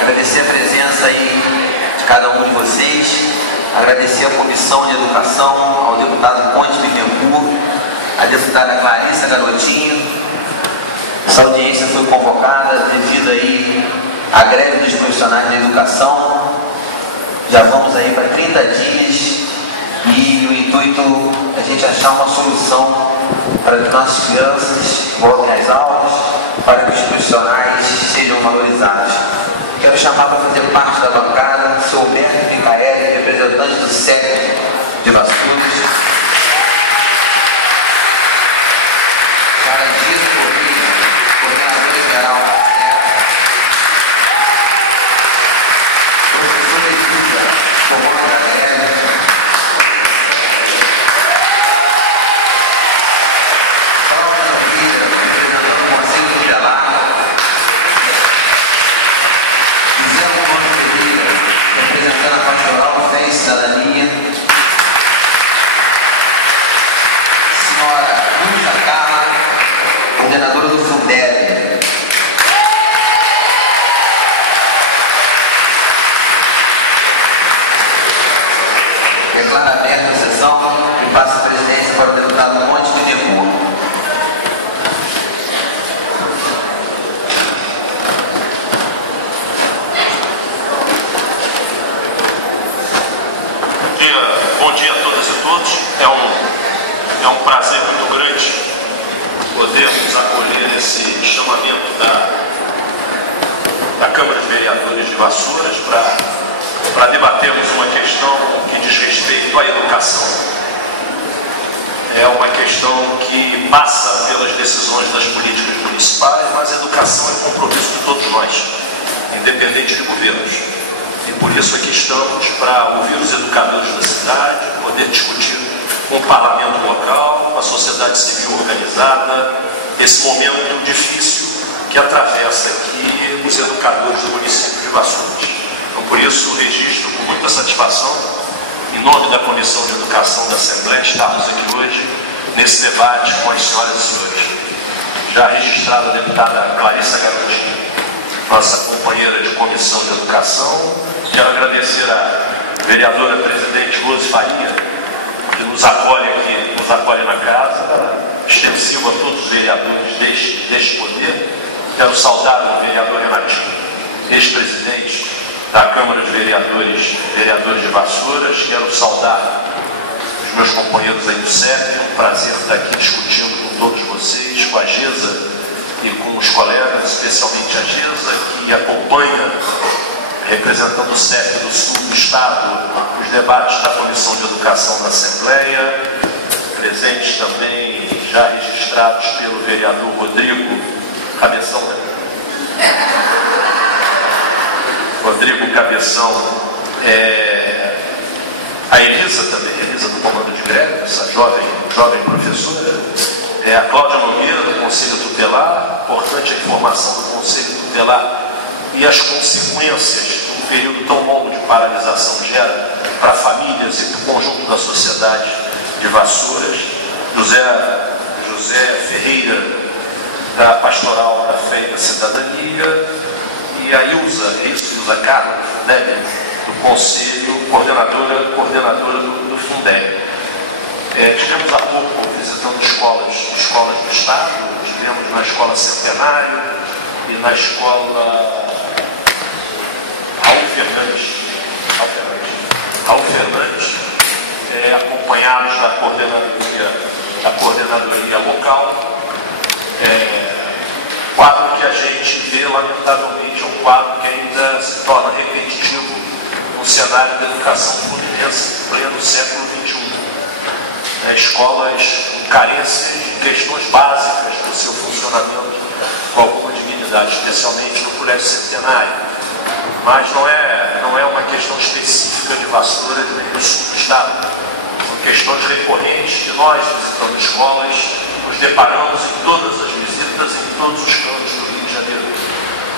Agradecer a presença aí de cada um de vocês, agradecer a Comissão de Educação, ao deputado Ponte Bittencourt, à deputada Clarissa Garotinho. Essa audiência foi convocada devido aí à greve dos profissionais da educação. Já vamos aí para 30 dias e o intuito é a gente achar uma solução para que nossas crianças voltem às aulas, para que os profissionais sejam valorizados. Quero chamar para fazer parte da bancada o senhor Humberto Micaeli, representante do CEP de Vassouras. Coordenadora do Fundeb. Declara aberta a sessão e passa a presidência para o deputado Ponte Bittencourt. Bom dia a todas e todos. É um prazer muito grande podermos acolher esse chamamento da Câmara de Vereadores de Vassouras para debatermos uma questão que diz respeito à educação. É uma questão que passa pelas decisões das políticas municipais, mas a educação é um compromisso de todos nós, independente de governos. E por isso aqui estamos para ouvir os educadores da cidade, poder discutir com o parlamento local, com a sociedade civil organizada, esse momento difícil que atravessa aqui os educadores do município de Vassouras. Então, por isso, registro com muita satisfação, em nome da Comissão de Educação da Assembleia, estarmos aqui hoje nesse debate com as senhoras e senhores. Já registrada a deputada Clarissa Garotinho, nossa companheira de Comissão de Educação. Quero agradecer à vereadora presidente Rose Faria, que nos acolhe aqui, nos acolhe na casa, extensivo a todos os vereadores deste poder. Quero saudar o vereador Renatinho, ex-presidente da Câmara de Vereadores de Vassouras. Quero saudar os meus companheiros aí do CEP. É um prazer estar aqui discutindo com todos vocês, com a Gesa e com os colegas, especialmente a Gesa, que acompanha, representando o CEP do Sul do Estado, os debates da Comissão de Educação da Assembleia, presentes também, já registrados pelo vereador Rodrigo Cabeção. Rodrigo Cabeção, a Elisa também, a Elisa do Comando de Greve, essa jovem professora, a Cláudia Nogueira, do Conselho Tutelar. Importante a informação do Conselho Tutelar e as consequências que um período tão longo de paralisação gera para famílias e para o conjunto da sociedade de Vassouras. José Ferreira, da Pastoral da Fé e da Cidadania, e a Ilza Carlos, do Conselho, coordenadora do Fundeb. Estivemos há pouco visitando escolas do Estado, estivemos na Escola Centenário e na Escola Raul Fernandes, acompanhados da coordenadoria local. Quadro que a gente vê, lamentavelmente, é um quadro que ainda se torna repetitivo no cenário da educação fluminense em pleno século XXI. Escolas com carências de questões básicas do seu funcionamento com alguma dignidade, especialmente no Colégio Centenário. Mas não é uma questão específica de Vassouras nem do Sul do Estado. São questões recorrentes que nós, visitando escolas, nos deparamos em todas as visitas, em todos os cantos do Rio de Janeiro.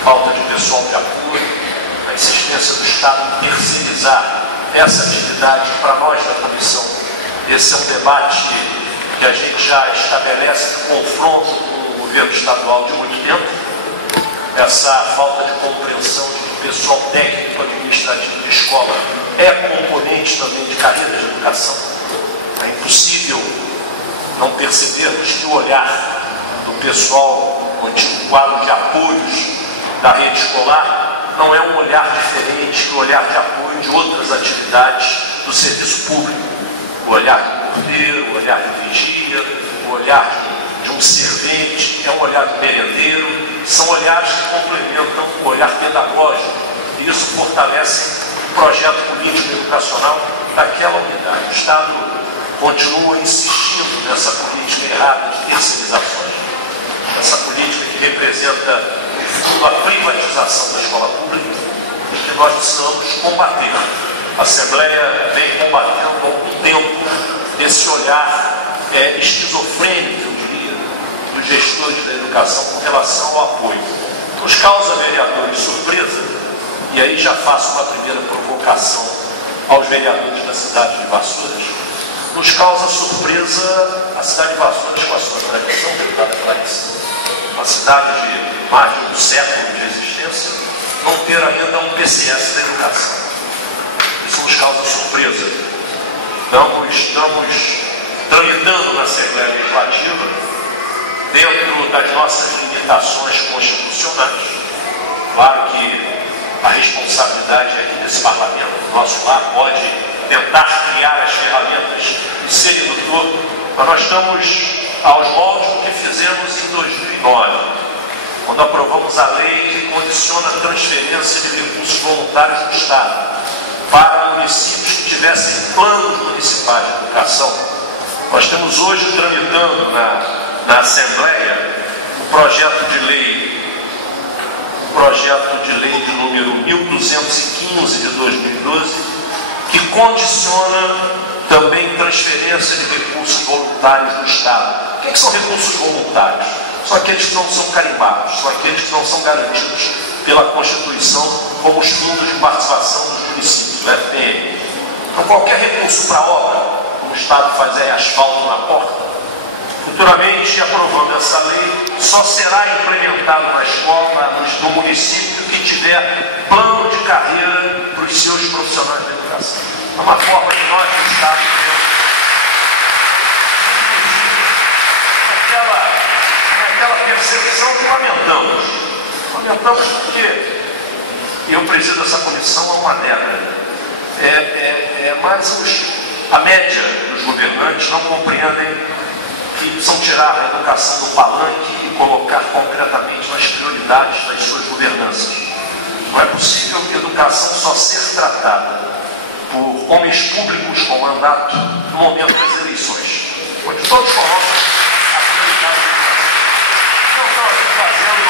Falta de pessoal de apoio, a insistência do Estado em terceirizar essa atividade para nós da Comissão. Esse é um debate que a gente já estabelece de confronto com o governo estadual de muito tempo. Essa falta de compreensão de que o pessoal pessoal técnico, administrativo de escola é componente também de carreira de educação. É impossível não percebermos que o olhar do pessoal no antigo quadro de apoios da rede escolar não é um olhar diferente do olhar de apoio de outras atividades do serviço público. O olhar do porteiro, o olhar do vigia, o olhar de um servente, é um olhar do merendeiro, são olhares que complementam o olhar pedagógico, e isso fortalece o projeto político-educacional daquela unidade. O Estado continua insistindo nessa política errada de terceirizações, essa política que representa a privatização da escola pública, que nós precisamos combater. A Assembleia vem combatendo há algum tempo esse olhar esquizofrênico, eu diria, dos gestores da educação com relação ao apoio. Nos causa, vereadores, surpresa, e aí já faço uma primeira provocação aos vereadores da cidade de Vassouras. Nos causa surpresa a cidade de Vassouras com a sua tradição, deputada Clarice, uma cidade de mais de um século de existência, não ter ainda um PCS da educação. Isso nos causa surpresa. Estamos tramitando na Assembleia Legislativa, dentro das nossas limitações constitucionais. Claro que a responsabilidade aqui desse parlamento, do nosso lar, pode tentar criar as ferramentas de ser indutor, mas nós estamos aos moldes do que fizemos em 2009, quando aprovamos a lei que condiciona a transferência de recursos voluntários do Estado para municípios que tivessem planos municipais de educação. Nós temos hoje tramitando na Assembleia o projeto de lei de número 1215 de 2012, que condiciona também transferência de recursos voluntários do Estado. O que são recursos voluntários? São aqueles que não são carimbados, são aqueles que não são garantidos pela Constituição como os fundos de participação dos municípios, o FPM. Então, qualquer recurso para obra, como o Estado faz asfalto na porta, futuramente, aprovando essa lei, só será implementado na escola, no município que tiver plano de carreira para os seus profissionais de educação. É uma forma de nós, do Estado, aquela percepção que lamentamos. Lamentamos porque eu presido essa comissão há uma década. Mas a média dos governantes não compreendem que precisam tirar a educação do palanque e colocar concretamente nas prioridades das suas governanças. Não é possível que a educação só ser tratada por homens públicos com mandato no momento das eleições, onde todos colocam a prioridade da educação. Não estão aqui fazendo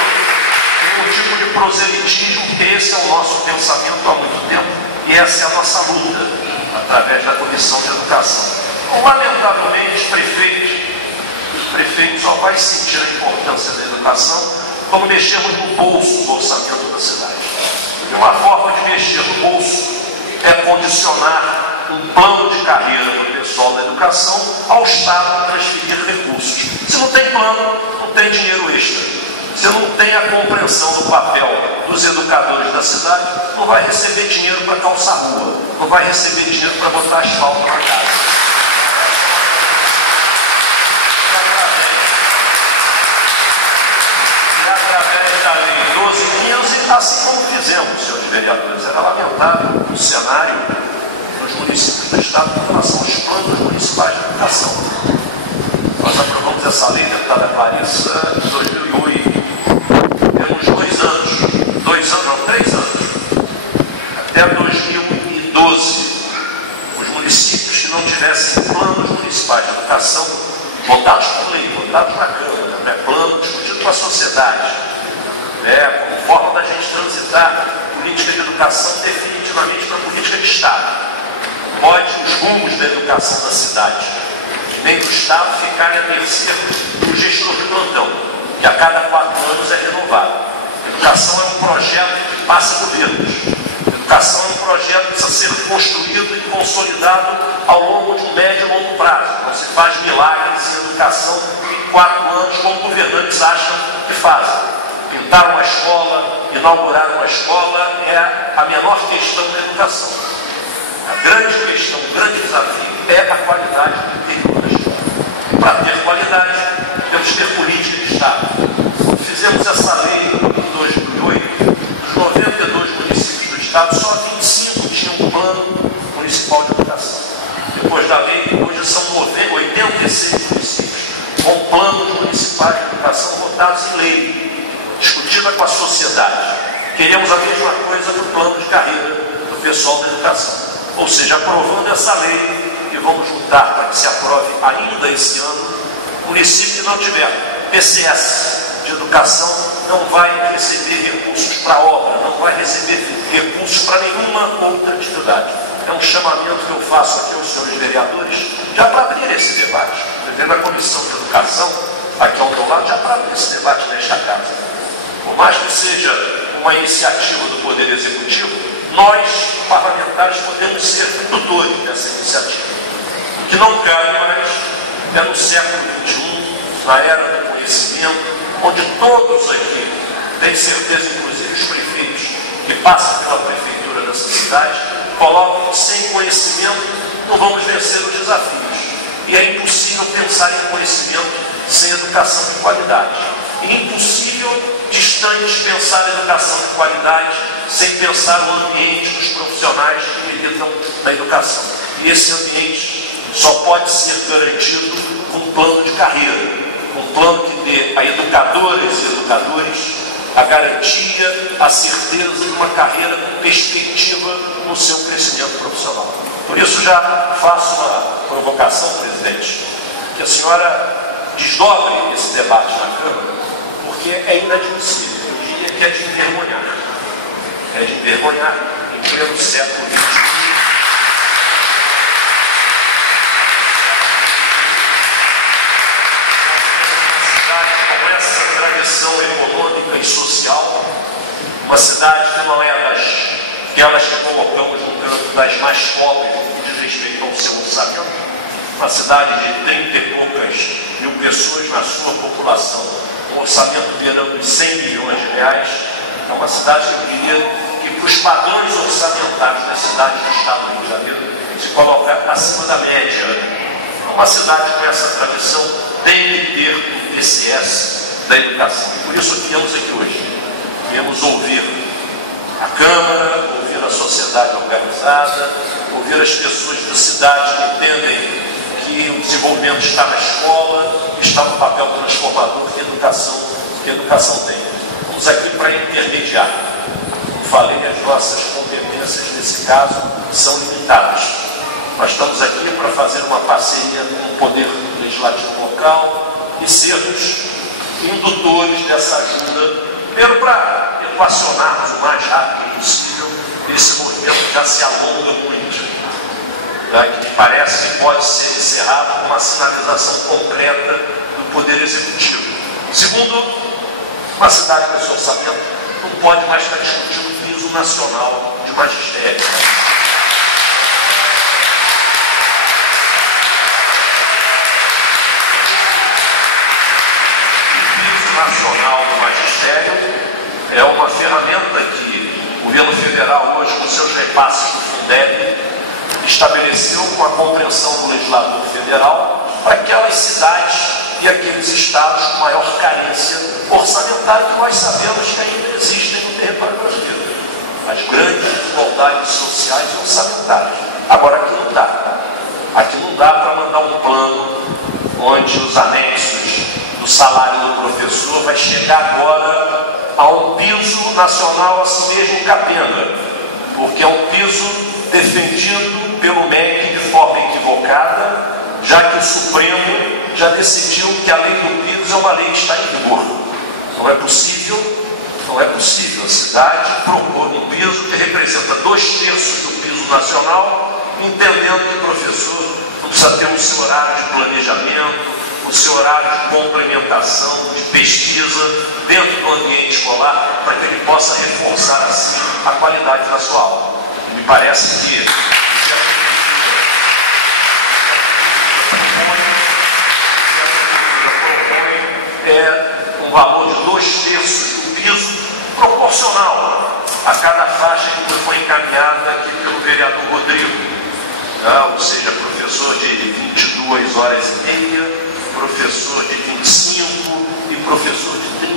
nenhum tipo de proselitismo, porque esse é o nosso pensamento há muito tempo e essa é a nossa luta através da Comissão de Educação. Então, lamentavelmente, prefeito só vai sentir a importância da educação quando mexermos no bolso do orçamento da cidade. E uma forma de mexer no bolso é condicionar um plano de carreira do pessoal da educação ao Estado transferir recursos. Se não tem plano, não tem dinheiro extra. Se não tem a compreensão do papel dos educadores da cidade, não vai receber dinheiro para calçar rua, não vai receber dinheiro para botar asfalto na casa. Da lei 1215, assim como fizemos, senhores vereadores. Era lamentável o cenário dos municípios do Estado com relação aos planos municipais de educação. Nós aprovamos essa lei, deputada Clarissa, em 2008. Temos 3 anos. Até 2012, os municípios que não tivessem planos municipais de educação, votados por lei, votados na Câmara, né, plano discutido com a sociedade, como forma da gente transitar política de educação definitivamente para a política de Estado. Pode os rumos da educação da cidade, nem do Estado, ficarem a mercê do gestor de plantão, que a cada 4 anos é renovado. Educação é um projeto que passa governos. Educação é um projeto que precisa ser construído e consolidado ao longo de um médio e longo prazo. Não se faz milagres em educação em 4 anos, como governantes acham que fazem. Pintar uma escola, inaugurar uma escola é a menor questão da educação. A grande questão, o grande desafio é a qualidade do interior da escola. Para ter qualidade, temos que ter política de Estado. Fizemos essa lei em 2008, dos 92 municípios do Estado, só 25 tinham um plano municipal de educação. Depois da lei, hoje são 86 municípios com planos municipais de educação votados em lei, discutida com a sociedade. Queremos a mesma coisa no plano de carreira do pessoal da educação. Ou seja, aprovando essa lei, e vamos juntar para que se aprove ainda esse ano, o município que não tiver PCS de educação não vai receber recursos para obra, não vai receber recursos para nenhuma outra atividade. É um chamamento que eu faço aqui aos senhores vereadores, já para abrir esse debate. Dentro da Comissão de Educação, aqui ao meu lado, já para abrir esse debate nesta casa. Por mais que seja uma iniciativa do Poder Executivo, nós, parlamentares, podemos ser condutores dessa iniciativa. O que não cabe mais é no século XXI, na era do conhecimento, onde todos aqui, têm certeza, inclusive os prefeitos que passam pela prefeitura dessa cidade, colocam que sem conhecimento não vamos vencer os desafios. E é impossível pensar em conhecimento sem educação de qualidade. E é impossível, distantes, pensar em educação de qualidade sem pensar no ambiente dos profissionais que militam na educação. E esse ambiente só pode ser garantido com um plano de carreira, um plano que dê a educadoras e educadores a garantia, a certeza de uma carreira com perspectiva no seu crescimento profissional. Por isso já faço uma provocação, presidente, que a senhora desdobre esse debate na Câmara, porque é inadmissível, eu diria que é de envergonhar. É de envergonhar em pleno século XXI. Com essa tradição econômica e social, uma cidade que não é aquelas que colocamos no canto das mais pobres no que diz respeito ao seu orçamento, uma cidade de 30 e poucas mil pessoas na sua população, um orçamento beirando de 100 milhões de reais, é uma cidade que eu diria que para os padrões orçamentários das cidades do Estado do Rio de Janeiro se coloca acima da média. Uma cidade com essa tradição tem que ter o PCS da educação. Por isso viemos aqui hoje. Viemos ouvir a Câmara, ouvir a sociedade organizada, ouvir as pessoas da cidade que entendem que o desenvolvimento está na escola, está no papel transformador que a educação tem. Estamos aqui para intermediar. Como falei, as nossas competências nesse caso são limitadas. Nós estamos aqui para fazer uma parceria com o Poder Legislativo local e sermos indutores dessa ajuda, primeiro para equacionarmos o mais rápido possível esse movimento que já se alonga muito, né, que parece que pode ser encerrado com uma sinalização concreta do Poder Executivo. Segundo, uma cidade com esse orçamento não pode mais estar discutindo o piso nacional de magistério. Nacional do Magistério é uma ferramenta que o governo federal hoje, com seus repasses do Fundeb, estabeleceu com a compreensão do legislador federal para aquelas cidades e aqueles estados com maior carência orçamentária que nós sabemos que ainda existem no território brasileiro. As grandes desigualdades sociais e orçamentárias. Agora aqui não dá. Aqui não dá para mandar um plano onde os anexos do salário do professor vai chegar agora a um piso nacional assim mesmo capenga, porque é um piso defendido pelo MEC de forma equivocada, já que o Supremo já decidiu que a lei do piso é uma lei que está em vigor. Não é possível a cidade propor um piso que representa 2/3 do piso nacional, entendendo que o professor não precisa ter o seu horário de planejamento, o seu horário de complementação, de pesquisa dentro do ambiente escolar, para que ele possa reforçar assim a qualidade da sua aula. Me parece que um valor de 2/3 do piso proporcional a cada faixa que foi 2h30, professor de 25 e professor de 30.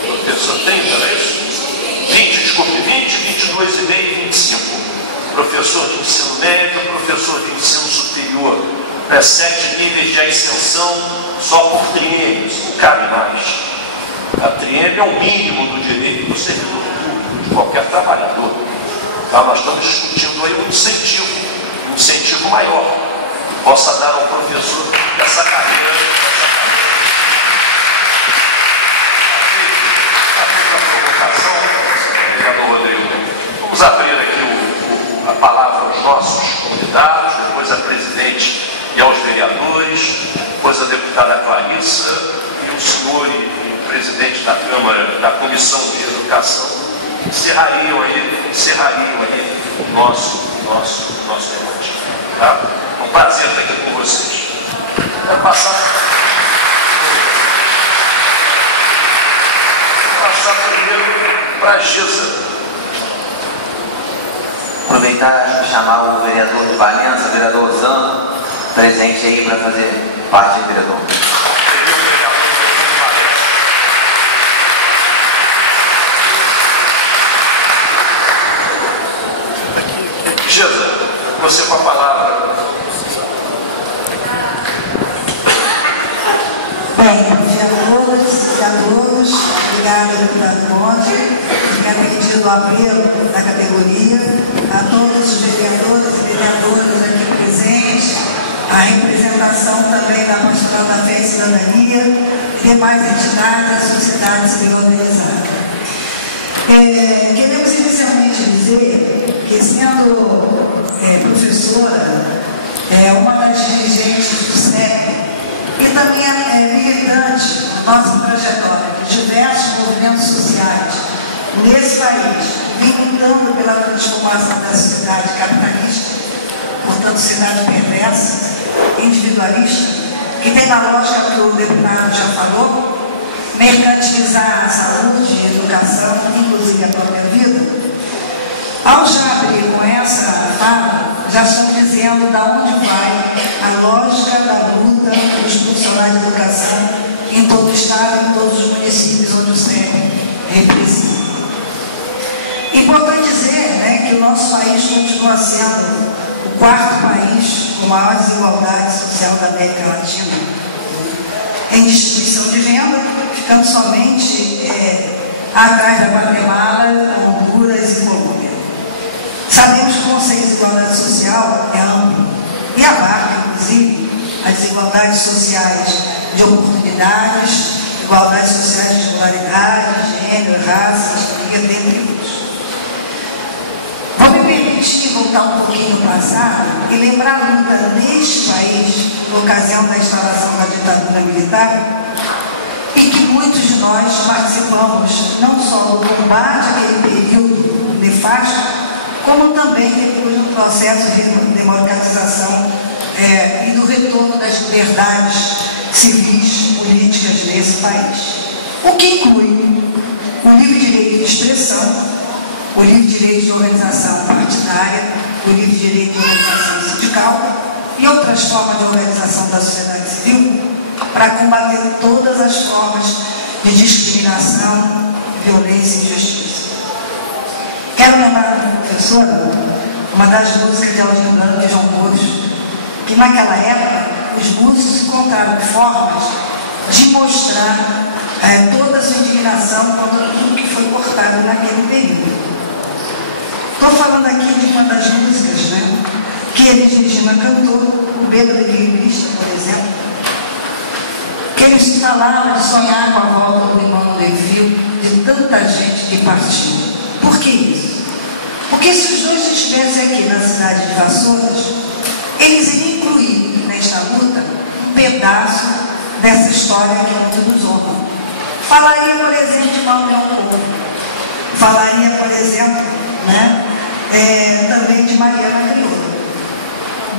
Professor 30, não é isso? 20, desculpe, 20, 22,5 e 25. Professor de ensino médio, professor de ensino superior. 7 níveis de ascensão só por triênios, não cabe mais. A triênio é o mínimo do direito do servidor público, de qualquer trabalhador. Então, nós estamos discutindo aí um incentivo maior, que possa dar ao professor essa carreira. Vereador Rodrigo, vamos abrir aqui a palavra aos nossos convidados, depois a presidente e aos vereadores, depois a deputada Clarissa e o senhor e presidente da Câmara, da Comissão de Educação, encerrariam aí o nosso debate. Tá? É um prazer estar aqui com vocês. Quero passar primeiro para a Gisa. Aproveitar e chamar o vereador de Valença, o vereador Osano, presente aí para fazer parte do vereador. Gisa, você com a palavra. Bem, bom dia a todos, obrigada, deputado Monte, que é pedido o apelo da categoria, a todos os vereadores e vereadoras aqui presentes, a representação também da Pastoral da Fé e Cidadania e demais entidades da sociedade civil organizada. Queremos inicialmente dizer que, sendo professora, uma das dirigentes do SEP, e também é militante da nossa trajetória de diversos movimentos sociais nesse país, lutando pela transformação da sociedade capitalista, portanto, sociedade perversa, individualista, que tem na lógica que o deputado já falou, mercantilizar a saúde e a educação, inclusive a própria vida. Ao já abrir com essa fala, já estamos dizendo da onde vai a lógica da luta dos profissionais de educação em todo o estado e em todos os municípios onde o SEP representa. Importante dizer, que o nosso país continua sendo o quarto país com maior desigualdade social da América Latina em distribuição de renda, ficando somente atrás da Guatemala, Honduras e Colômbia. Sabemos que o conceito de desigualdade social é amplo e abarca, inclusive, as desigualdades sociais de oportunidades, igualdades sociais de escolaridade, gênero, raça, etnia, entre outros. Vou me permitir voltar um pouquinho no passado e lembrar a luta neste país, na ocasião da instalação da ditadura militar, e que muitos de nós participamos não só do combate àquele período nefasto, como também depois do processo de democratização e do retorno das liberdades civis políticas nesse país. O que inclui o livre direito de expressão, o livre direito de organização partidária, o livre direito de organização sindical e outras formas de organização da sociedade civil para combater todas as formas de discriminação, violência e injustiça. Quero lembrar da professora uma das músicas de Aldir Blanc e João Boros, que naquela época os músicos encontraram formas de mostrar toda a sua indignação contra tudo que foi cortado naquele período. Estou falando aqui de uma das músicas, que Elis Regina cantou, o Bêbado Equilibrista, por exemplo, que eles falavam de sonhar com a volta do irmão do Envio, de tanta gente que partiu. Por que isso? Porque se os dois estivessem aqui na cidade de Vassouras, eles iriam incluir nesta luta um pedaço dessa história que muito nos honra. Falaria, por exemplo, de Manuel Couto. Falaria, por exemplo, também de Mariana Crioula.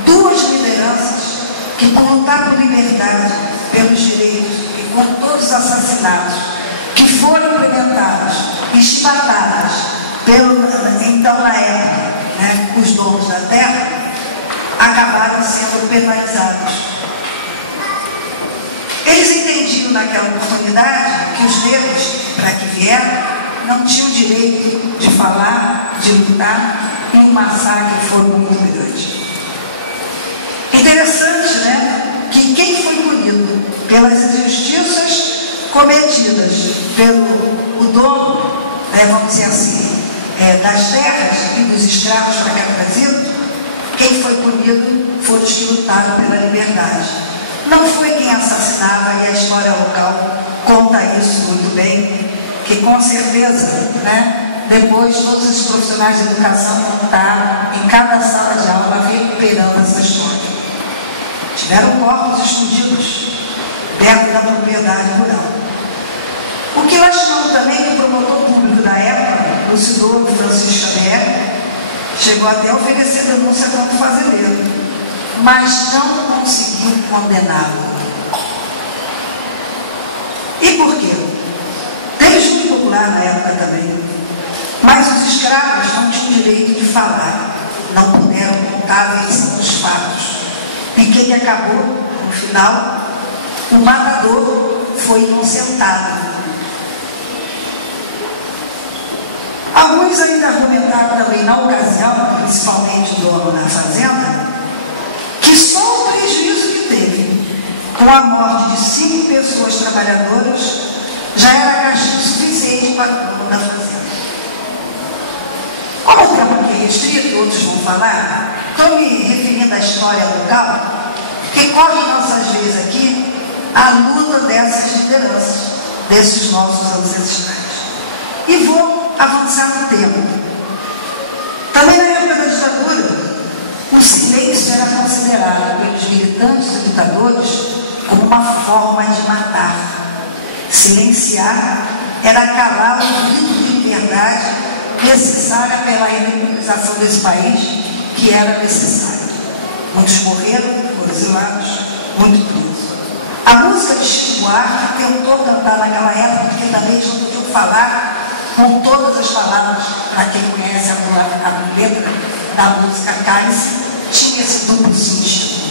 Duas lideranças que, por lutar por liberdade, pelos direitos e por todos os assassinatos que foram implementados e chibatados então na época, os donos da terra, acabaram sendo penalizados Eles entendiam naquela oportunidade que os negros, para que vieram, não tinham direito de falar, de lutar, e o massacre foi muito grande. Interessante, né, que quem foi punido pelas injustiças cometidas pelo dono, vamos dizer assim, das terras e dos escravos para cá trazidos, quem foi punido foram os que lutaram pela liberdade. Não foi quem assassinava, e a história local conta isso muito bem, que com certeza, né, depois todos os profissionais de educação vão estar em cada sala de aula recuperando essa história. Tiveram corpos escondidos perto da propriedade rural. O que nós chamamos também que o promotor público da época, o senhor Francisco Xavier, chegou até a oferecer denúncia contra o fazendeiro, mas não conseguiu condená-lo. E por quê? Teve júri popular na época também, mas os escravos não tinham direito de falar, não puderam contar a versão dos fatos. E quem acabou, no final, o matador foi inocentado. Alguns ainda argumentaram também na ocasião, principalmente o dono da fazenda, que só o prejuízo que teve com a morte de 5 pessoas trabalhadoras já era castigo suficiente para o dono da fazenda. Como o tempo aqui é restrito, outros vão falar, estou me referindo à história local, que corre nossas vezes aqui a luta dessas lideranças, desses nossos ancestrais. E vou avançar no tempo. Também na época da ditadura, o silêncio era considerado pelos militantes e ditadores como uma forma de matar. Silenciar era calar o grito de liberdade necessária pela indemnização desse país, que era necessária. Muitos morreram, foram exilados, muito presos. A música de Chico Buarque tentou cantar naquela época, porque também eles não podiam falar com todas as palavras. Para quem conhece a letra da música Cálice, tinha esse duplo sentido.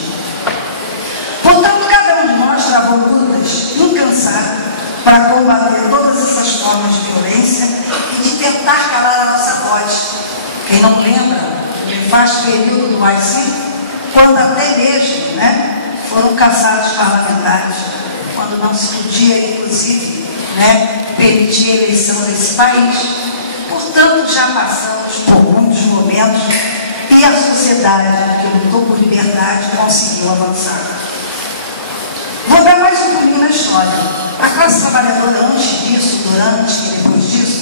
Portanto, cada um de nós travou lutas incansáveis para combater todas essas formas de violência e de tentar calar a nossa voz. Quem não lembra, faz período do AI-5, quando até mesmo, né, foram caçados parlamentares, quando não se podia, inclusive, né, permitir a eleição nesse país. Portanto, já passamos por muitos momentos e a sociedade que lutou por liberdade conseguiu avançar. Vou dar mais um pulinho na história. A classe trabalhadora, antes disso, durante e depois disso,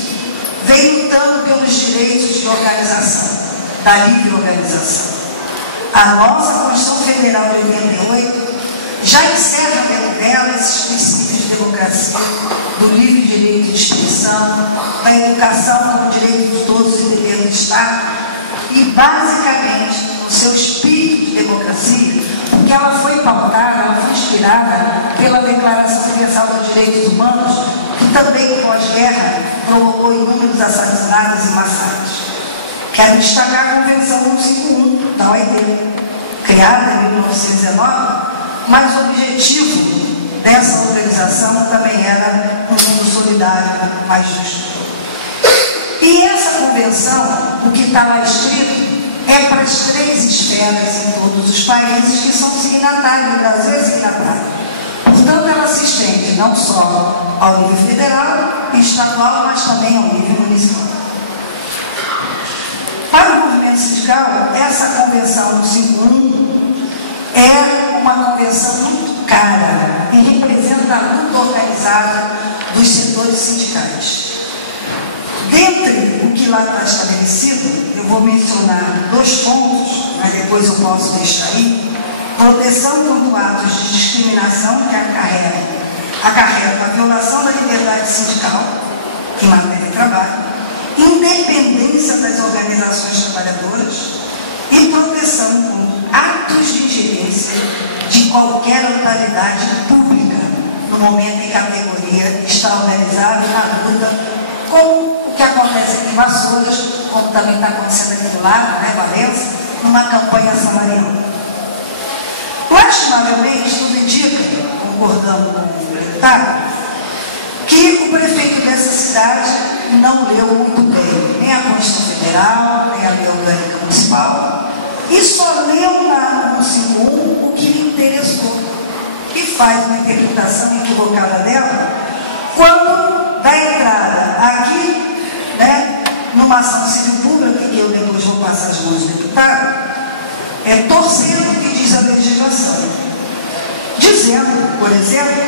veio lutando pelos direitos de organização, da livre organização. A nossa Constituição Federal de 88 já encerra dentro dela esses princípios de democracia, do livre direito de expressão, da educação como direito de todos e dever do Estado, e basicamente, no seu espírito de democracia, porque ela foi pautada, ela foi inspirada pela Declaração Universal dos Direitos Humanos, que também, pós-guerra, provocou inúmeros assassinatos e massacres. Quero destacar a Convenção 151 da OIT, criada em 1919, mas o objetivo dessa organização também era um mundo solidário, mais justo. E essa convenção, o que está lá escrito, é para as 3 esferas em todos os países que são signatários, o Brasil é signatário. Portanto, ela se estende não só ao nível federal e estadual, mas também ao nível municipal. Para o movimento sindical, essa convenção 151 é uma convenção muito cara e representa a luta organizada dos setores sindicais. Dentre o que lá está estabelecido, eu vou mencionar 2 pontos, mas depois eu posso deixar aí. Proteção contra atos de discriminação que acarretam a violação da liberdade sindical, em matéria de trabalho, independência das organizações trabalhadoras e proteção contra atos de ingerência de qualquer autoridade pública no momento em que a categoria está organizada na luta, como o que acontece aqui em Vassouras, como também está acontecendo aqui do lado, né, Valença, numa campanha salarial. Lastimavelmente, tudo indica, com concordando com o deputado, que o prefeito dessa cidade não leu muito bem nem a Constituição Federal, nem a Lei Orgânica Municipal, e só leu no 151 o que lhe interessou, e faz uma interpretação equivocada dela quando dá entrada aqui, né, numa ação civil pública, que eu depois vou passar as mãos do deputado, torcendo o que diz a legislação, dizendo, por exemplo,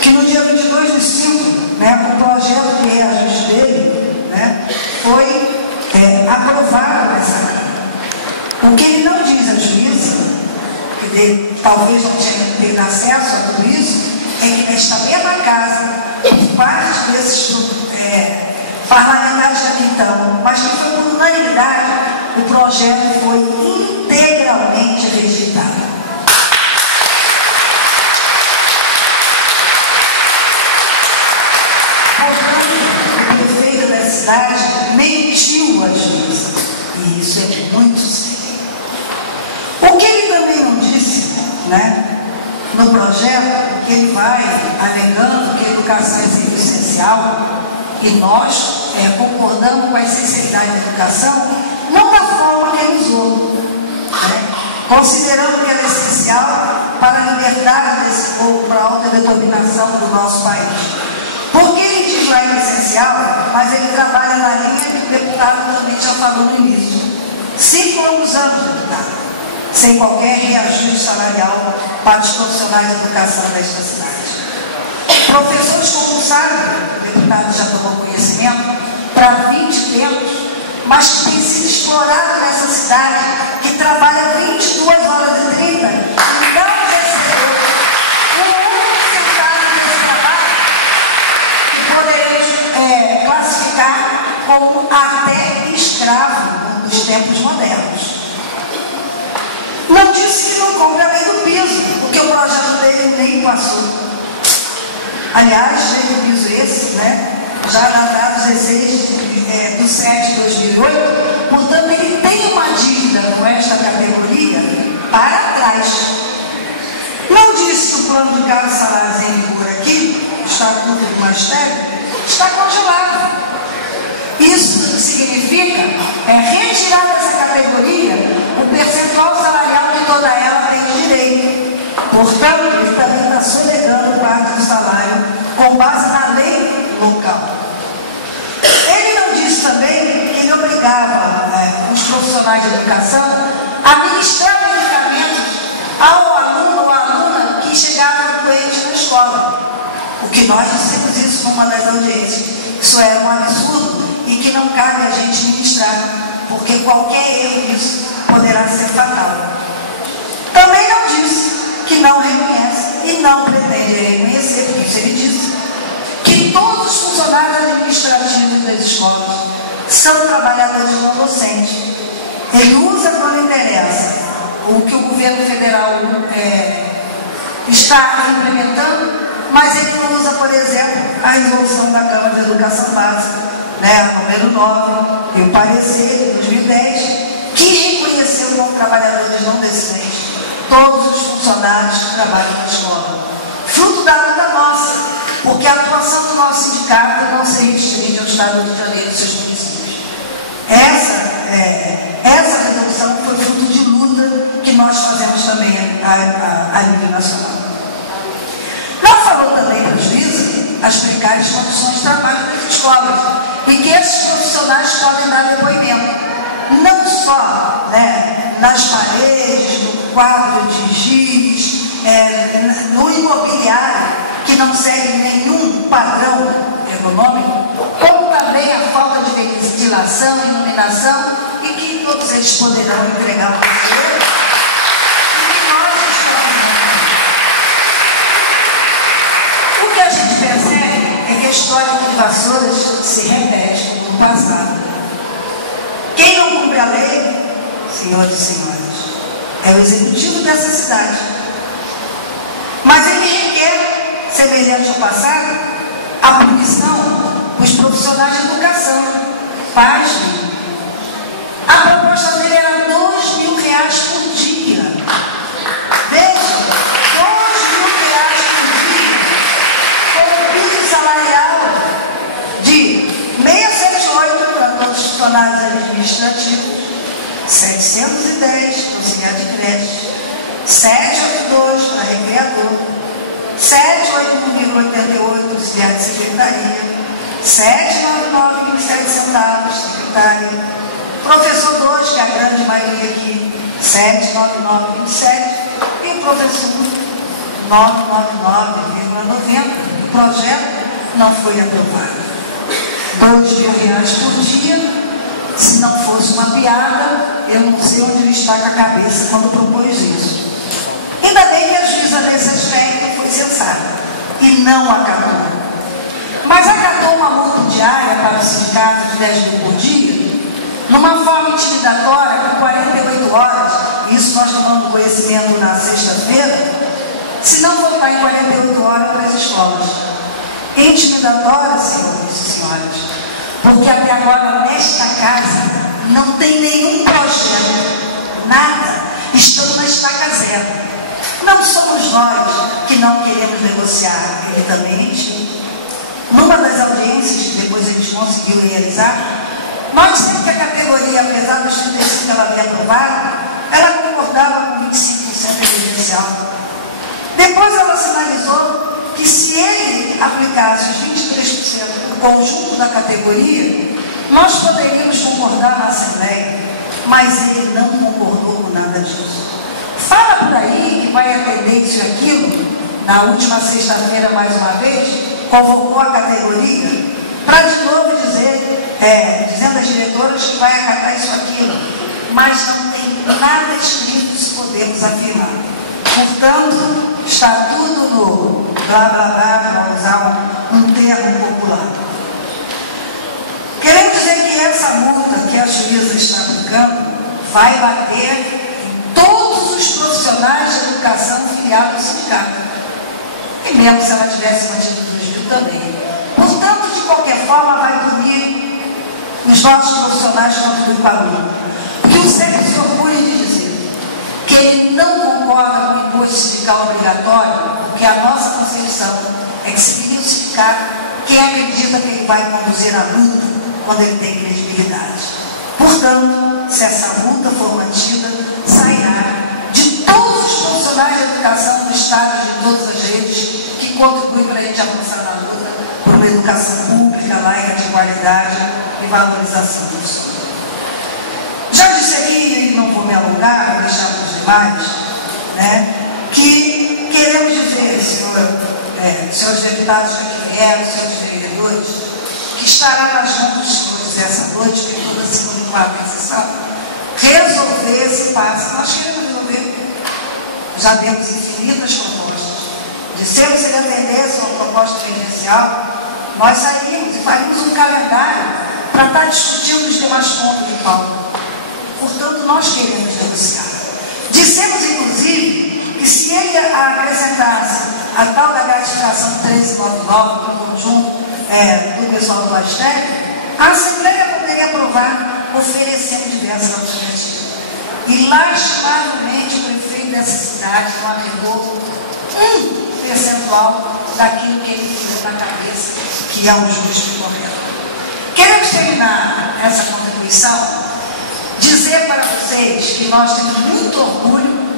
que no dia 22/5, né, o projeto de reajuste dele, né, foi aprovado nessa Câmara. O que ele não diz à juíza, que talvez não tenha tido acesso a tudo isso, é que nesta mesma casa, por parte desses parlamentares da então, mas que foi por unanimidade, o projeto foi integralmente rejeitado. Portanto, o prefeito da cidade mentiu à juíza, e isso é muito sério. O que ele também não disse, né, no projeto, que ele vai alegando que a educação é sempre essencial, e nós concordamos com a essencialidade da educação, não da forma que ele usou, né? Considerando que ela é essencial para a liberdade desse povo, para a autodeterminação do nosso país. Porque ele diz lá que é essencial, mas ele trabalha na linha que o deputado também já falou no início. 5 longos anos, deputado, sem qualquer reajuste salarial para os profissionais de educação desta cidade. Professores concursados, o deputado já tomou conhecimento, para 20 tempos, mas que tem sido explorado nessa cidade, que trabalha 22 horas e 30 e não recebeu um único centavo desse trabalho, que poderemos classificar como até escravo nos tempos modernos. Não disse que não compra lei do piso, porque o projeto dele nem passou. Aliás, lei do piso esse, né, já datado 16/7/2008, portanto, ele tem uma dívida com esta categoria para trás. Não disse que o plano de cargos e salários em vigor aqui, está no do magistério, está congelado. Isso significa retirar dessa categoria o percentual salarial que toda ela tem direito. Portanto, ele também está sonegando parte do salário com base na lei local. Ele não disse também que ele obrigava os profissionais de educação a ministrar medicamentos ao aluno ou aluna que chegava doente na escola. O que nós dissemos isso numa das audiências. Isso era um absurdo e que não cabe a gente ministrar, porque qualquer erro disso poderá ser fatal. Também não disse que não reconhece e não pretende reconhecer, porque isso ele disse, que todos os funcionários administrativos das escolas são trabalhadores não docentes. Ele usa quando interessa o que o governo federal está implementando, mas ele não usa, por exemplo, a resolução da Câmara de Educação Básica, né, a número 9, e o parecer de 2010, que reconheceu como trabalhadores não docentes todos os funcionários que trabalham na escola. Fruto da luta nossa, porque a atuação do nosso sindicato não se restringe ao Estado do Rio de Janeiro e seus municípios. Essa resolução foi fruto de luta que nós fazemos também a nível nacional. Não falou também para a juíza as precárias condições de trabalho das escolas e que esses profissionais podem dar depoimento, não só, né, nas paredes, no quadro de giz, no imobiliário, que não segue nenhum padrão ergonômico, como também a falta de ventilação, iluminação, e que todos eles poderão entregar ao conselheiro. E nós estamos. O que a gente percebe é que a história de Vassouras se repete no passado. Quem não cumpre a lei, senhores e senhoras, é o executivo dessa cidade. Mas ele requer, semelhante ao passado, a punição dos profissionais de educação. Pasme. A proposta dele era R$2.000 por dia. Veja, R$2.000 por dia 710 para auxiliar de creche, 782 para recreador, 781,88 auxiliar de secretaria, 799,27 centavos secretária, professor 2, que é a grande maioria aqui, 799,27, e o professor 999,90. O projeto não foi aprovado. R$2.000 por dia. Se não fosse uma piada, eu não sei onde ele está com a cabeça quando propôs isso. Ainda bem que a juíza nesse aspecto foi sensata e não acatou. Mas acatou uma multa diária para o sindicato de 10 mil por dia, numa forma intimidatória, por 48 horas, isso nós tomamos conhecimento na sexta-feira, se não voltar em 48 horas para as escolas. Intimidatória, senhores e senhoras, porque até agora nesta casa não tem nenhum projeto, nada, estamos na estaca zero. Não somos nós que não queremos negociar devidamente. Numa das audiências que depois eles conseguiram realizar, nós dissemos que a categoria, apesar dos 35 que ela havia aprovado, ela concordava com 25% emergencial. Depois ela sinalizou que se ele aplicasse os 23% do conjunto da categoria, nós poderíamos concordar na Assembleia, mas ele não concordou com nada disso. Fala por aí que vai atender isso e aquilo, na última sexta-feira, mais uma vez, convocou a categoria para de novo dizer, dizendo às diretoras que vai acatar isso e aquilo, mas não tem nada escrito se podemos afirmar. Portanto, está tudo no blá blá blá, para usar um termo popular. Queremos dizer que essa multa que a juíza está aplicando vai bater em todos os profissionais de educação filiados ao sindicato. E mesmo se ela tivesse mantido 2.000 também. Portanto, de qualquer forma, vai punir os nossos profissionais contra o barulho. E o SEC se orgulha de dizer que ele não concorda com o imposto sindical obrigatório, porque a nossa concepção é que se pedir o sindicato, quem acredita que ele vai conduzir a luta quando ele tem credibilidade. Portanto, se essa multa for mantida, sairá de todos os profissionais de educação do Estado e de todas as redes que contribuem para a gente avançar na luta por uma educação pública, laica, de qualidade e valorização do estudo. Já disse aqui, e não vou me alongar, vou deixar para os demais, que queremos dizer, senhores deputados que vieram, senhores vereadores, que estará nas mãos dos senhores essa noite, porque toda segunda e quarta sessão, resolver esse passo. Nós queremos resolver. Já demos infinitas propostas. Dissemos se ele atendesse uma proposta emergencial, nós saímos e faríamos um calendário para estar discutindo os demais pontos de pauta. Portanto, nós queremos negociar. Dissemos, inclusive, que se ele acrescentasse a tal da gratificação 1399 no conjunto do pessoal do magistério, a Assembleia poderia aprovar, oferecendo diversas alternativas. E, lastimosamente, o prefeito dessa cidade não arregou um percentual daquilo que ele tinha na cabeça, que é o justo e correto. Queremos terminar essa contribuição dizer para vocês que nós temos muito orgulho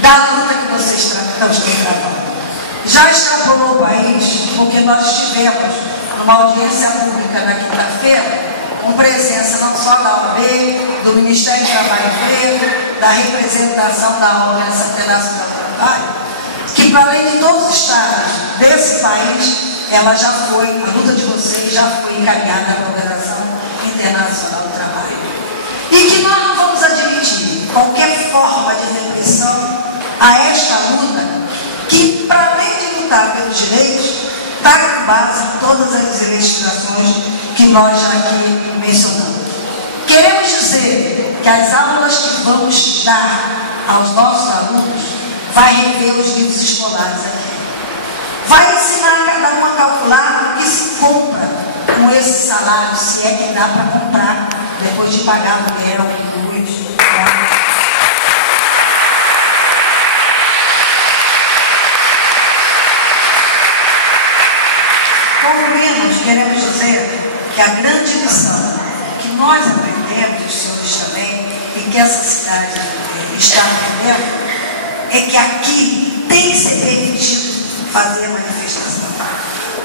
da luta que vocês estão travando. Já extrapolou o país, porque nós estivemos numa audiência pública na quinta-feira, com presença não só da OAB, do Ministério do Trabalho e Emprego, da representação da Organização Internacional do Trabalho, que para além de todos os estados desse país, ela já foi, a luta de vocês já foi encaminhada na Organização Internacional do Trabalho. E que nós não vamos admitir qualquer forma de repressão a esta luta, que para além de lutar pelos direitos, está com base em todas as investigações que nós já aqui mencionamos. Queremos dizer que as aulas que vamos dar aos nossos alunos vai rever os livros escolares aqui. Vai ensinar cada um a calcular o que se compra com esse salário, se é que dá para comprar, depois de pagar aluguel, luz, Por menos, queremos dizer que a grande lição que nós aprendemos, os senhores também, que essa cidade está vivendo, é que aqui tem que ser permitido fazer manifestação.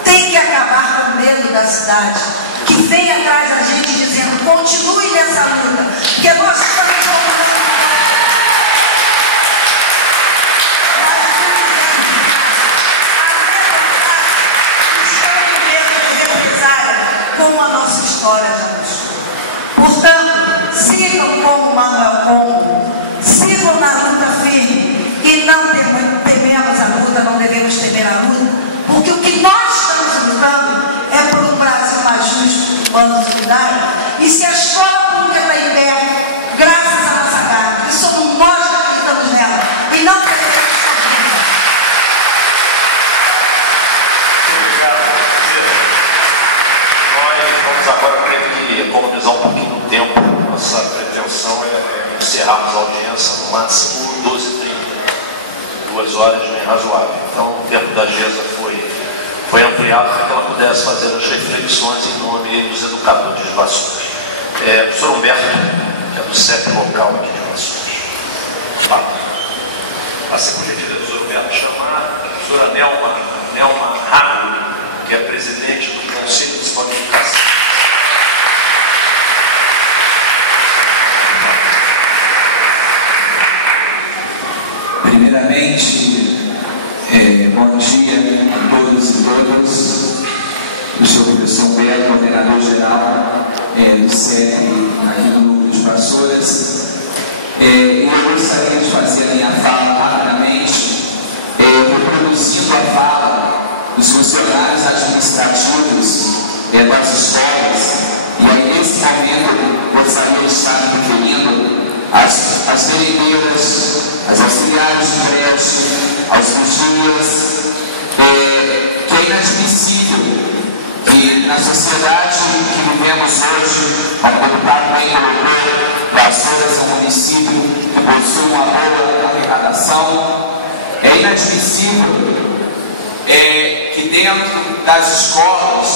Tem que acabar com o medo da cidade, que vem atrás da gente dizendo, continue nessa luta, porque nós estamos com a nossa história de anos. Portanto, sigam como Manuel Congo, sigam na luta firme e não tememos a luta, não devemos temer a luta, porque o que nós estamos lutando é por um Brasil mais justo, humano e solidário. E se a escola pública está em pé, graças à nossa garra, que somos nós que acreditamos nela, e não devemos agora creio que economizar um pouquinho do tempo. Nossa pretensão é encerrarmos a audiência no máximo 12h30. 2 horas bem razoável. Então o tempo da GESA foi ampliado para que ela pudesse fazer as reflexões em nome dos educadores de Vassouras. Professor Humberto, que é do CEP local aqui de Vassouras. Passei por gentileza do professor Humberto chamar a professora Nelma Rago, que é presidente do Conselho Municipal de Educação. Primeiramente, bom dia a todos e todas. Eu sou o professor Humberto, coordenador-geral do CEP aqui no Núcleo de Vassouras. Eu gostaria de fazer a minha fala rapidamente, reproduzindo a fala dos funcionários administrativos das escolas. E aí, nesse momento, gostaria de estar me referindo às merendeiras, às auxiliares de creche, aos vigias, que é inadmissível que na sociedade que vivemos hoje, como o deputado bem colocou, Vassouras é um município que possui uma boa arrecadação. É inadmissível que dentro das escolas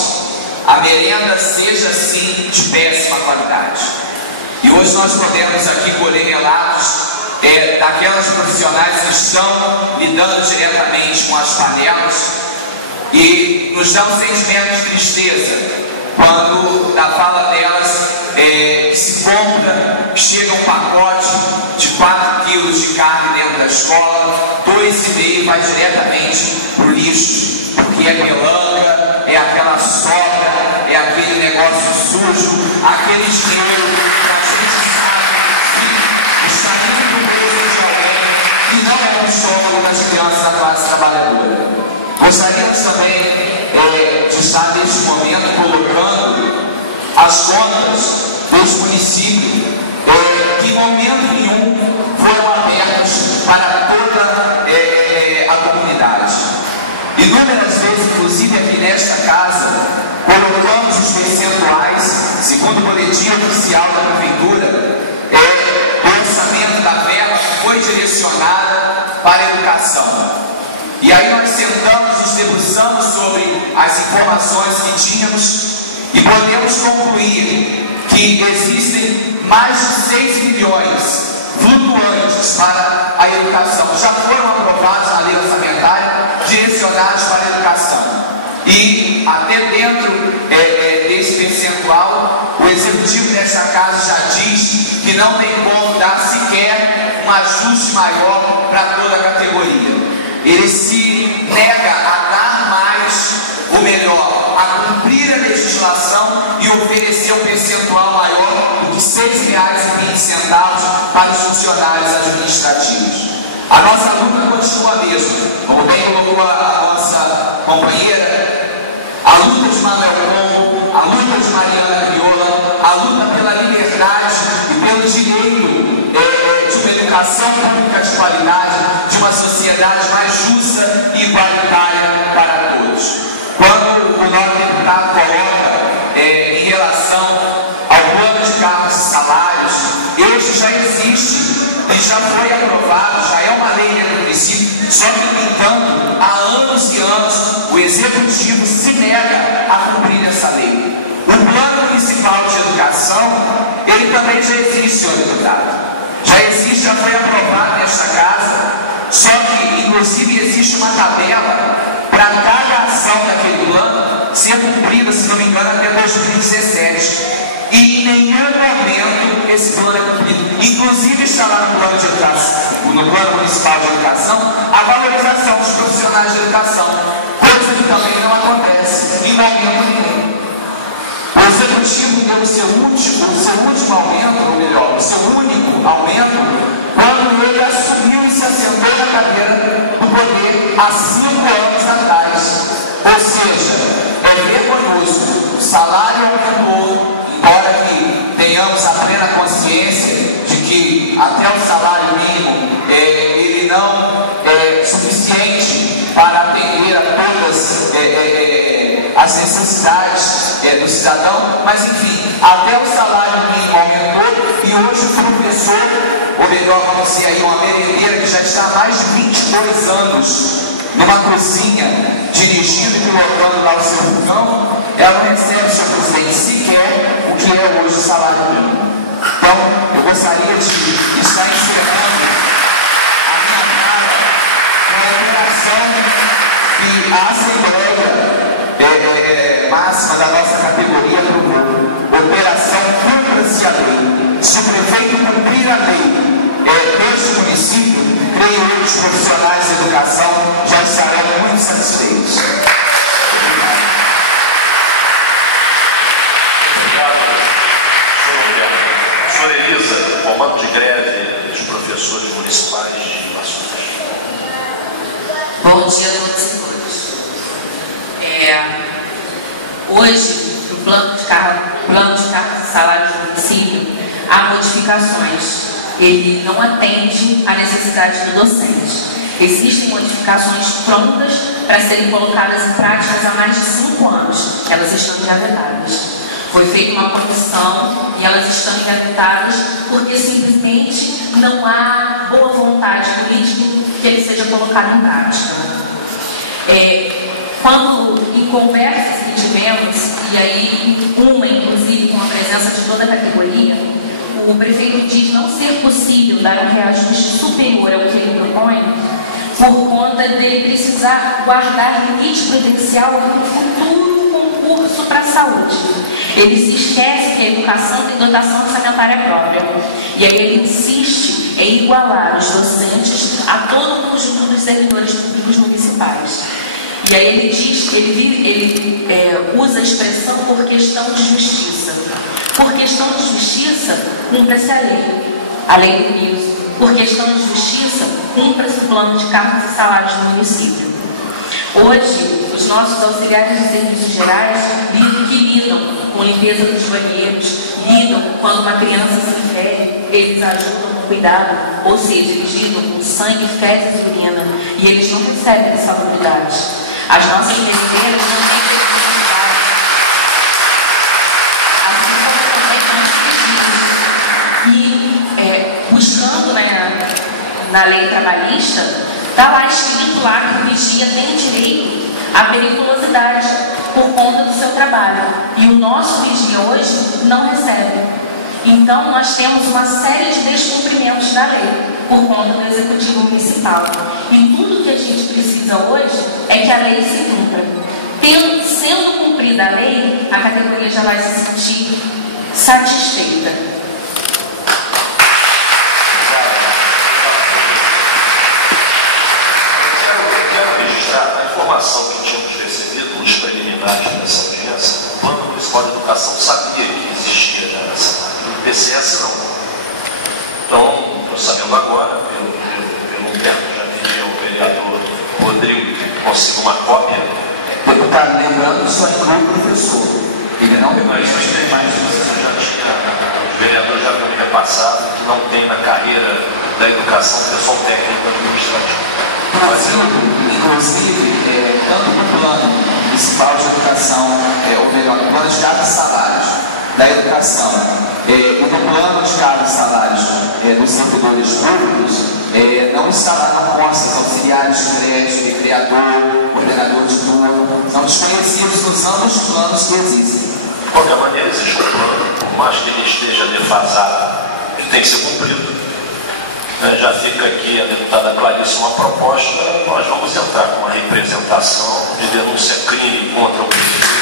a merenda seja assim de péssima qualidade. E hoje nós podemos aqui colher relatos daquelas profissionais que estão lidando diretamente com as panelas e nos dá um sentimento de tristeza quando da fala delas se compra, chega um pacote de 4 quilos de carne dentro da escola, 2,5 vai diretamente para o lixo, porque é pelanca, é aquela sobra, é aquele negócio sujo, aquele dinheiro que a gente sabe que está indo no bolso de alguém e não é no estômago das crianças da classe trabalhadora. Gostaríamos também de estar neste momento colocando as contas dos municípios que em momento nenhum foram abertos para toda a comunidade. Inúmeras vezes, inclusive aqui nesta casa, colocamos os percentuais, segundo o boletim oficial da Prefeitura, o orçamento da verba foi direcionada para a educação. E aí nós sentamos, nos debruçamos sobre as informações que tínhamos e podemos concluir que existem mais de 6 milhões flutuantes para a educação. Já foram aprovados na lei orçamentária, direcionados para a educação. E até dentro desse percentual, o executivo desta casa já diz que não tem como dar sequer um ajuste maior para toda a categoria. Ele se nega a dar mais, ou melhor, a cumprir a legislação e oferecer um percentual maior do que R$ 6,20 para os funcionários administrativos. A nossa luta continua a mesma, como bem colocou a nossa companheira, a luta de Manuel Congo, a luta de Mariana Crioula, a luta pela liberdade e pelo direito de uma educação pública de qualidade, de uma sociedade mais justa e igualitária para todos. Quando o nosso deputado coloca em relação ao plano de cargos e salários, este já existe e já foi aprovado, já é uma lei do município, só que, no entanto, há anos e anos o executivo se nega a cumprir essa lei. O plano municipal de educação, ele também já existe, senhor deputado. isso já foi aprovado nesta casa, só que, inclusive, existe uma tabela para cada ação daquele plano ser cumprida, se não me engano, até 2017. E em nenhum momento esse plano é cumprido. Inclusive está lá no plano de educação, no plano municipal de educação, a valorização dos profissionais de educação, coisa que também não acontece em momento nenhum. O executivo deu o seu último aumento, ou melhor, o seu único aumento, quando ele assumiu e se assentou na cadeira do poder há 5 anos atrás. Ou seja, é vergonhoso. O salário aumentou, embora que tenhamos a plena consciência de que até o salário mínimo ele não é suficiente para atender a todas as necessidades do cidadão, mas enfim, até o salário mínimo aumentou e hoje o professor, ou melhor, vamos dizer aí, uma merendeira que já está há mais de 22 anos numa cozinha, dirigindo e pilotando lá o seu fogão, ela não recebe, senhor presidente, sequer o que é hoje o salário mínimo. Então, eu gostaria de estar encerrando a minha fala com a operação que a Assembleia máxima da nossa categoria aprovou. Operação Cumpra-se a Lei. Se o prefeito cumprir a lei deste município, creio eu que os profissionais de educação já estarão muito satisfeitos. Obrigado, senhor Humberto. Senhora Elisa, comando de greve dos professores municipais de Vassouras. Bom dia a todos e todas. Hoje, no plano de cargos e salários do município, há modificações. Ele não atende à necessidade do docente. Existem modificações prontas para serem colocadas em práticas há mais de 5 anos. Elas estão engavetadas. Foi feita uma comissão e elas estão engavetadas porque simplesmente não há boa vontade política que ele seja colocado em prática. Quando em conversas que tivemos, e aí uma inclusive com a presença de toda a categoria, o prefeito diz não ser possível dar um reajuste superior ao que ele propõe, por conta dele precisar guardar limite prudencial para um futuro concurso para a saúde. Ele se esquece que a educação tem dotação orçamentária própria. E aí ele insiste em igualar os docentes a todo o conjunto dos servidores públicos municipais. E aí ele diz, ele usa a expressão por questão de justiça. Por questão de justiça, cumpra-se a lei do piso. Por questão de justiça, cumpra-se o plano de cargos e salários do município. Hoje, os nossos auxiliares de serviços gerais lidam com limpeza dos banheiros, lidam quando uma criança se infere, eles ajudam no cuidado, ou seja, eles lidam com sangue, fezes e urina, e eles não recebem insalubridade. As nossas merendeiras não têm flexibilidade. Assim como também não pedidos. E buscando na lei trabalhista, está lá escrito lá que o vigia tem direito à periculosidade por conta do seu trabalho. E o nosso vigia hoje não recebe. Então, nós temos uma série de descumprimentos da lei por conta do Executivo Municipal. E tudo que a gente precisa hoje é que a lei se cumpra. Sendo cumprida a lei, a categoria já vai se sentir satisfeita. A informação que tínhamos recebido nos preliminares dessa audiência, o Plano Municipal de Educação sabia que existia já essa área, o PCS não. Então, estou sabendo agora, pelo Humberto, já pedi ao vereador Rodrigo que consiga uma cópia. Deputado, lembrando que só inclui o professor. Ele não reconhece mais. O vereador já havia me repassado que não tem na carreira da educação pessoal técnico administrativo. Inclusive, tanto no plano municipal de educação, ou melhor, no plano de cargos e salários da educação, e no plano de cargos e salários dos servidores públicos, não está lá, não consta auxiliares de crédito, recreador, coordenador de turno, são desconhecidos nos ambos planos que existem. De qualquer maneira, existe um plano, por mais que ele esteja defasado, ele tem que ser cumprido. Já fica aqui a deputada Clarice uma proposta, nós vamos entrar com uma representação de denúncia crime contra o prefeito.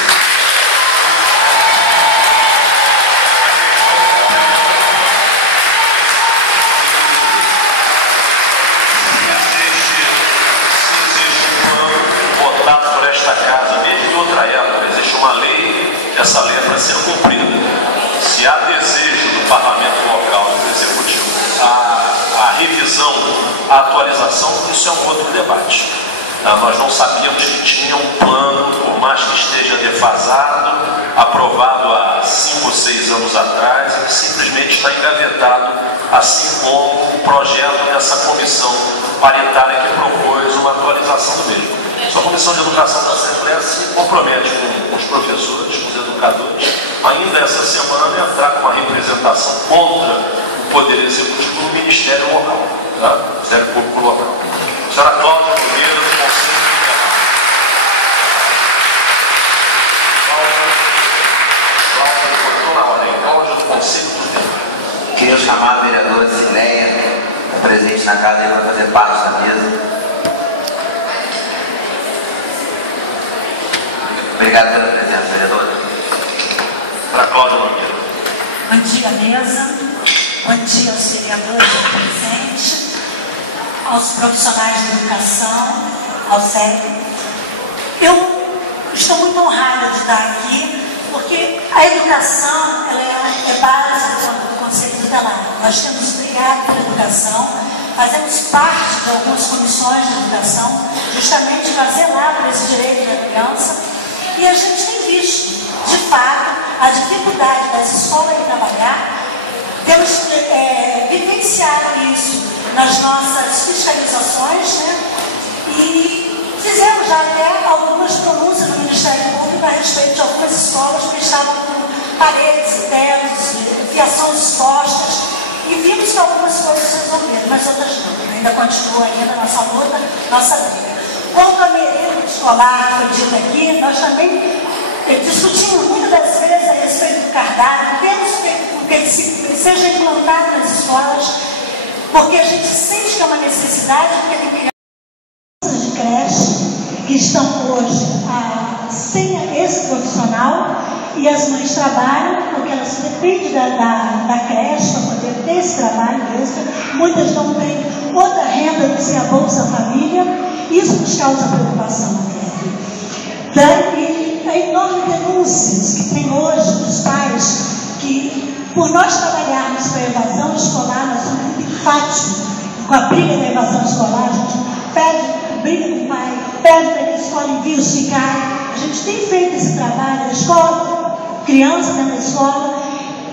Votado por esta casa, mesmo em outra época, existe uma lei, que essa lei é para ser cumprida. Se há desejo do parlamento local, do executivo, a revisão, a atualização, isso é um outro debate. Nós não sabíamos que tinha um plano, por mais que esteja defasado, aprovado há 5 ou 6 anos atrás, e que simplesmente está engavetado, assim como o projeto dessa comissão paritária que propôs uma atualização do mesmo. Sua Comissão de Educação da Assembleia se compromete com os professores, com os educadores, ainda essa semana, a entrar com uma representação contra o Poder Executivo no Ministério local, tá? Ministério Público local. A senhora Cláudia Nogueira, do Conselho Tutelar. Cláudia, na ordem. Cláudia, do Conselho Tutelar. Queria chamar a vereadora Cileia, presente na casa, para fazer parte da mesa. Obrigado pela presença, vereadora. Para Cláudia Nogueira. Bom dia, mesa. Bom dia aos vereadores presentes, aos profissionais de educação, ao SEC. Eu estou muito honrada de estar aqui, porque a educação ela é base do Conselho Tutelar. Nós temos brigado pela educação, fazemos parte de algumas comissões de educação, justamente para zelar por esse direito da criança. E a gente tem visto, de fato, a dificuldade das escolas em trabalhar. Temos vivenciado isso nas nossas fiscalizações, né? E fizemos já até algumas pronúncias no Ministério Público a respeito de algumas escolas que estavam com paredes e tetos, fiações expostas, e vimos que algumas coisas se resolveram, mas outras não. Ainda continua ainda a nossa luta, nossa briga. Quanto à merenda escolar, que foi dito aqui, nós também discutimos muitas das vezes a respeito do cardápio, temos que ele seja implantado nas escolas, porque a gente sente que é uma necessidade, porque tem crianças de creche que estão hoje sem esse profissional, e as mães trabalham, porque elas dependem da creche para poder ter esse trabalho extra. Muitas não têm outra renda que ser a Bolsa Família. Isso nos causa preocupação, e a enorme denúncias que tem hoje dos pais, que por nós trabalharmos com a evasão escolar, nós somos muito enfáticos com a briga da evasão escolar. A gente briga com o pai, pede para que a escola envie os ficários. A gente tem feito esse trabalho na escola, criança dentro da escola,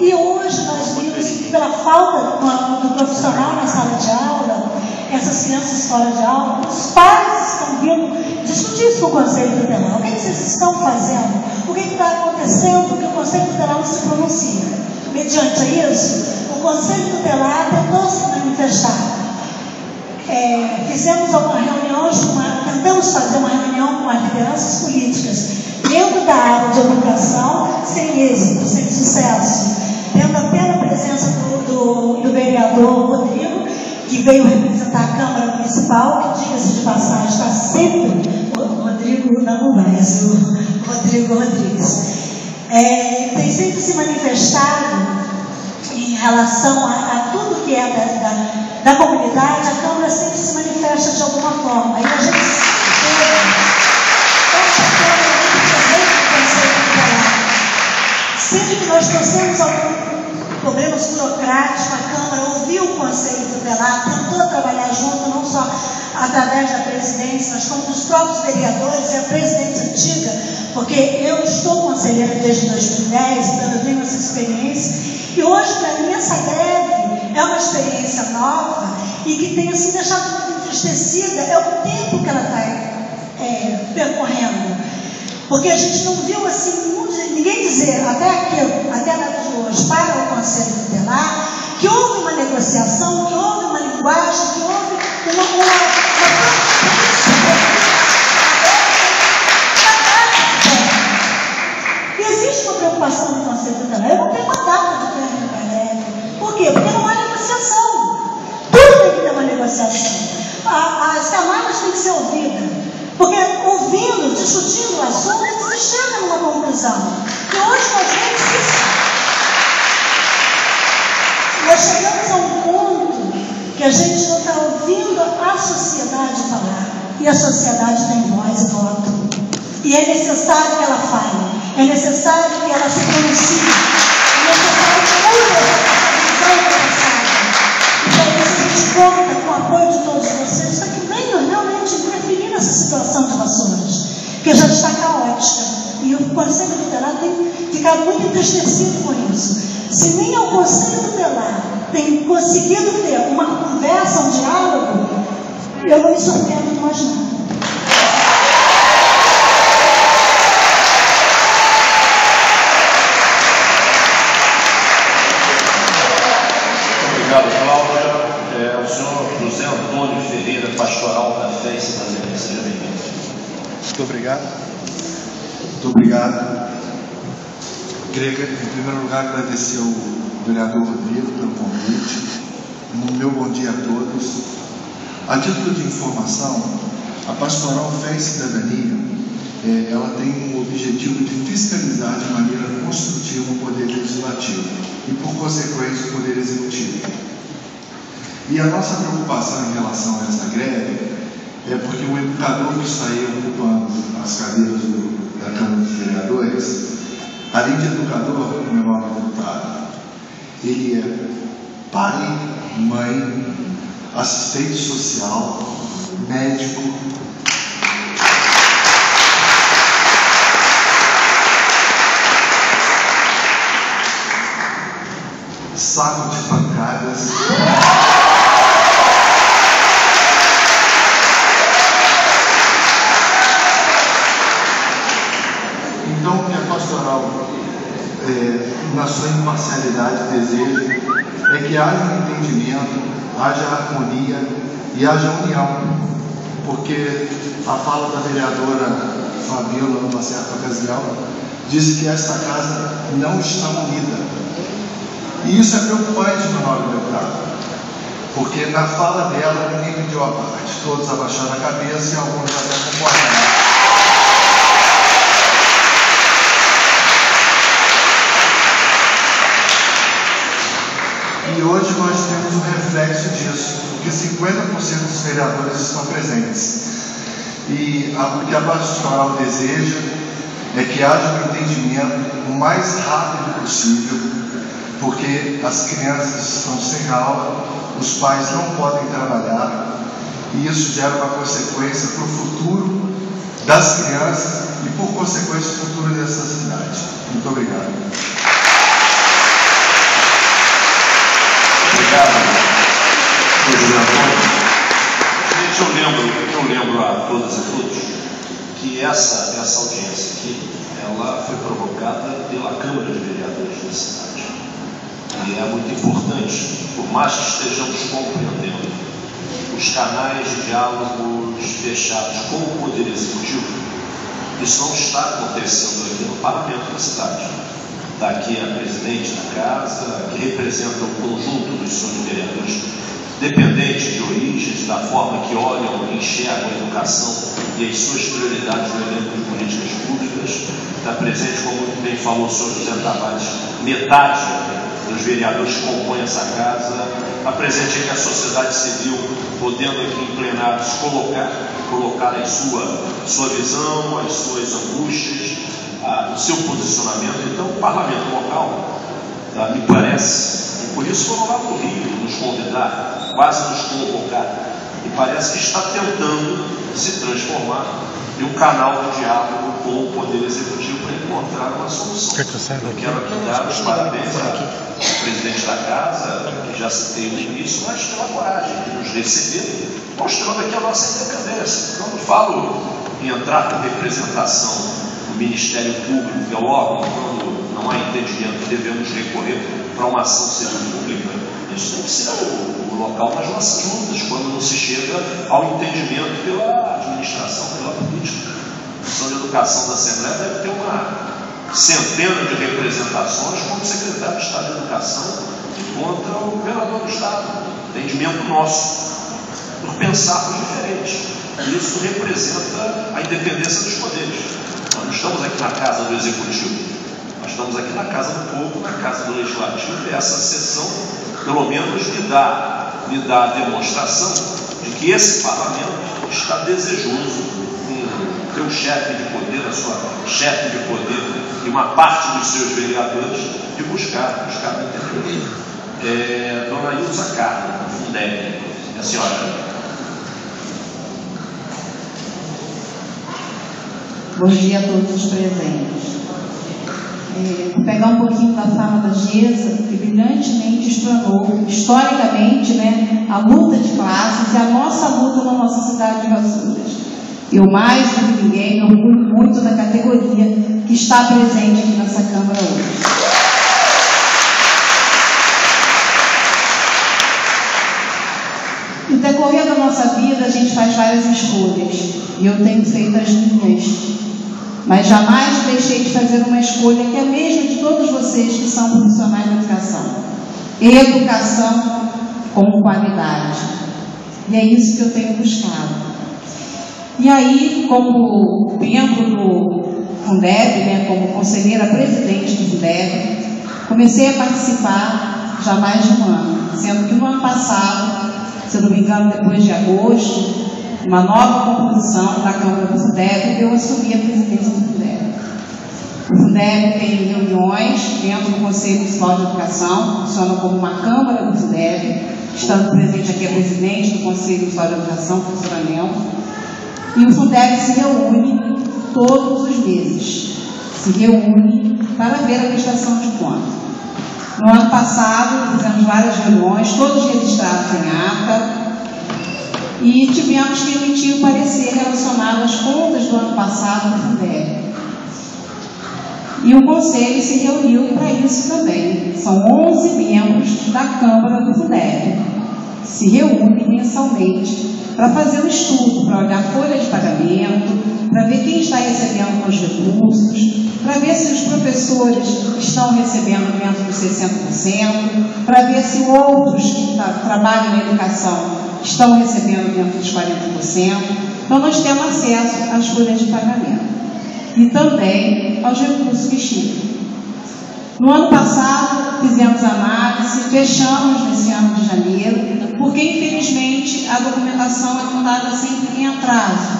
e hoje nós vimos que pela falta do profissional na sala de aula, essas crianças fora de aula, os pais estão vindo discutir isso com o Conselho Tutelar. O que vocês estão fazendo? O que está acontecendo que o Conselho Tutelar não se pronuncia? Mediante isso, o Conselho Tutelar tentou se manifestar. Fizemos algumas reuniões, tentamos fazer uma reunião com as lideranças políticas dentro da área de educação, sem êxito, sem sucesso. Tendo apenas a presença do vereador Rodrigo, que veio representar a Câmara Municipal, que, diga-se de passagem, está sempre o Rodrigo, não mais, o Rodrigo Rodrigues. Tem sempre se manifestado em relação a tudo que é da comunidade. A Câmara sempre se manifesta de alguma forma. E a gente sempre que nós trouxemos algum problemas burocráticos, a Câmara ouviu o Conselho Tutelar, tentou trabalhar junto, não só através da presidência, mas como dos próprios vereadores e a presidência antiga, porque eu estou conselheira desde 2010, então eu tenho essa experiência, e hoje, para mim, essa greve é uma experiência nova e que tem assim deixado muito entristecida, é o tempo que ela está percorrendo, porque a gente não viu assim, ninguém dizer, até a data de hoje, para o Conselho Tutelar, que houve uma negociação, que houve uma linguagem, que houve uma e existe uma preocupação do Conselho Tutelar. Eu não tenho uma data de término da greve. Por quê? Porque não há negociação. Tudo tem que apreciação. As camadas têm que ser ouvidas, porque ouvindo, discutindo o assunto, eles chegam numa conclusão. Que hoje nós chegamos a um ponto que a gente não está ouvindo a sociedade falar. E a sociedade tem voz e voto. E é necessário que ela fale. É necessário que ela se pronuncie. É necessário que mude essa visão do passado. E para isso a gente conta com o apoio de todos vocês para que venham realmente interferir nessa situação de Vassouras, que já está caótica. E o Conselho Tutelar tem ficado muito entristecido com isso. Se nem o Conselho Tutelar tem conseguido ter uma conversa, um diálogo, eu não me surpreendo de mais nada. Obrigado, Cláudia. O senhor José Antônio Ferreira, pastoral da Fé e Cidadania. Seja bem-vindo. Muito obrigado. Muito obrigado. Queria, em primeiro lugar, agradecer ao vereador Rodrigo pelo convite. Meu bom dia a todos. A título de informação, a Pastoral Fé e Cidadania, ela tem o objetivo de fiscalizar de maneira construtiva o Poder Legislativo e, por consequência, o Poder Executivo. E a nossa preocupação em relação a essa greve é porque o educador que está aí ocupando as cadeiras da Câmara dos Vereadores, além de educador, meu nome é deputado, ele é pai, mãe, assistente social, médico, saco de pancadas, então o que a pastoral, na sua imparcialidade, deseja é que haja um entendimento, haja harmonia e haja união, porque a fala da vereadora Fabíola, numa certa ocasião, disse que esta casa não está unida. E isso é preocupante, meu nobre deputado, porque na fala dela ninguém pediu a parte, todos abaixaram a cabeça e alguns até concordaram. E hoje nós temos um reflexo disso, porque 50% dos vereadores estão presentes. E o que a pastoral deseja é que haja um entendimento o mais rápido possível, porque as crianças estão sem aula, os pais não podem trabalhar, e isso gera uma consequência para o futuro das crianças e, por consequência, o futuro dessa cidade. Muito obrigado. Obrigado, José Antônio. Gente, eu lembro a todas e todos que essa audiência aqui, ela foi provocada pela Câmara de Vereadores da cidade. E é muito importante, por mais que estejamos compreendendo os canais de diálogos fechados com o Poder Executivo, isso não está acontecendo aqui no Parlamento da cidade. Está aqui a presidente da casa, que representa o conjunto dos senhores vereadores, dependente de origens, da forma que olham e enxergam a educação e as suas prioridades no elenco de políticas públicas. Está presente, como muito bem falou o senhor José Tavares, metade dos vereadores que compõem essa casa. Está presente aqui a sociedade civil, podendo aqui em plenários colocar a sua visão, as suas angústias, o seu posicionamento. Então, o parlamento local, me parece, e por isso foram lá no Rio nos convidar, quase nos convocar, e parece que está tentando se transformar em um canal de diálogo com o Poder Executivo para encontrar uma solução. Eu quero aqui dar os parabéns ao presidente da casa, que já citei no início, mas pela coragem de nos receber, mostrando aqui a nossa independência. Quando falo em entrar com representação, o Ministério Público, que é o órgão, quando não há entendimento, devemos recorrer para uma ação civil pública. Isso tem que ser o local das nossas lutas, quando não se chega ao entendimento pela administração, pela política. A Comissão de Educação da Assembleia deve ter uma centena de representações como secretário de Estado de Educação e contra o governador do Estado. Entendimento nosso. por pensarmos diferente. E isso representa a independência dos poderes. Nós não estamos aqui na casa do Executivo, nós estamos aqui na casa do povo, na casa do Legislativo, e essa sessão, pelo menos, me dá a demonstração de que esse Parlamento está desejoso com o seu chefe de poder, a sua chefe de poder e uma parte dos seus vereadores de buscar entender. Dona Ilza Carla, Fundeb, a senhora. Bom dia a todos os presentes. Vou pegar um pouquinho da fala da Gesa, que brilhantemente explanou, historicamente, né, a luta de classes e a nossa luta na nossa cidade de Vassouras. Eu, mais do que ninguém, me orgulho muito da categoria que está presente aqui nessa Câmara hoje. No decorrer da nossa vida, a gente faz várias escolhas, e eu tenho feito as minhas. Mas jamais deixei de fazer uma escolha que é a mesma de todos vocês que são profissionais da educação. Educação com qualidade. E é isso que eu tenho buscado. E aí, como membro do Fundeb, né, como conselheira presidente do Fundeb, comecei a participar já há mais de um ano, sendo que no ano passado, se eu não me engano, depois de agosto, uma nova composição da Câmara do Fundeb, eu assumi a presidência do Fundeb. O Fundeb tem reuniões dentro do Conselho Municipal de Educação, funciona como uma Câmara do Fundeb, estando presente aqui a presidente do Conselho Municipal de Educação, professora Mel, e o Fundeb se reúne todos os meses, se reúne para ver a prestação de contas. No ano passado, fizemos várias reuniões, todos registrados em ata, e tivemos que emitir o parecer relacionado às contas do ano passado do Fundeb. E o Conselho se reuniu para isso também. São 11 membros da Câmara do Fundeb. Se reúnem mensalmente para fazer um estudo, para olhar a folha de pagamento, para ver quem está recebendo os recursos, para ver se os professores estão recebendo dentro dos 60%, para ver se outros que trabalham na educação estão recebendo dentro dos 40%. Então, nós temos acesso às folhas de pagamento e também aos recursos que chegam. No ano passado, fizemos análise, fechamos nesse ano de janeiro, porque, infelizmente, a documentação é mandada sempre em atraso,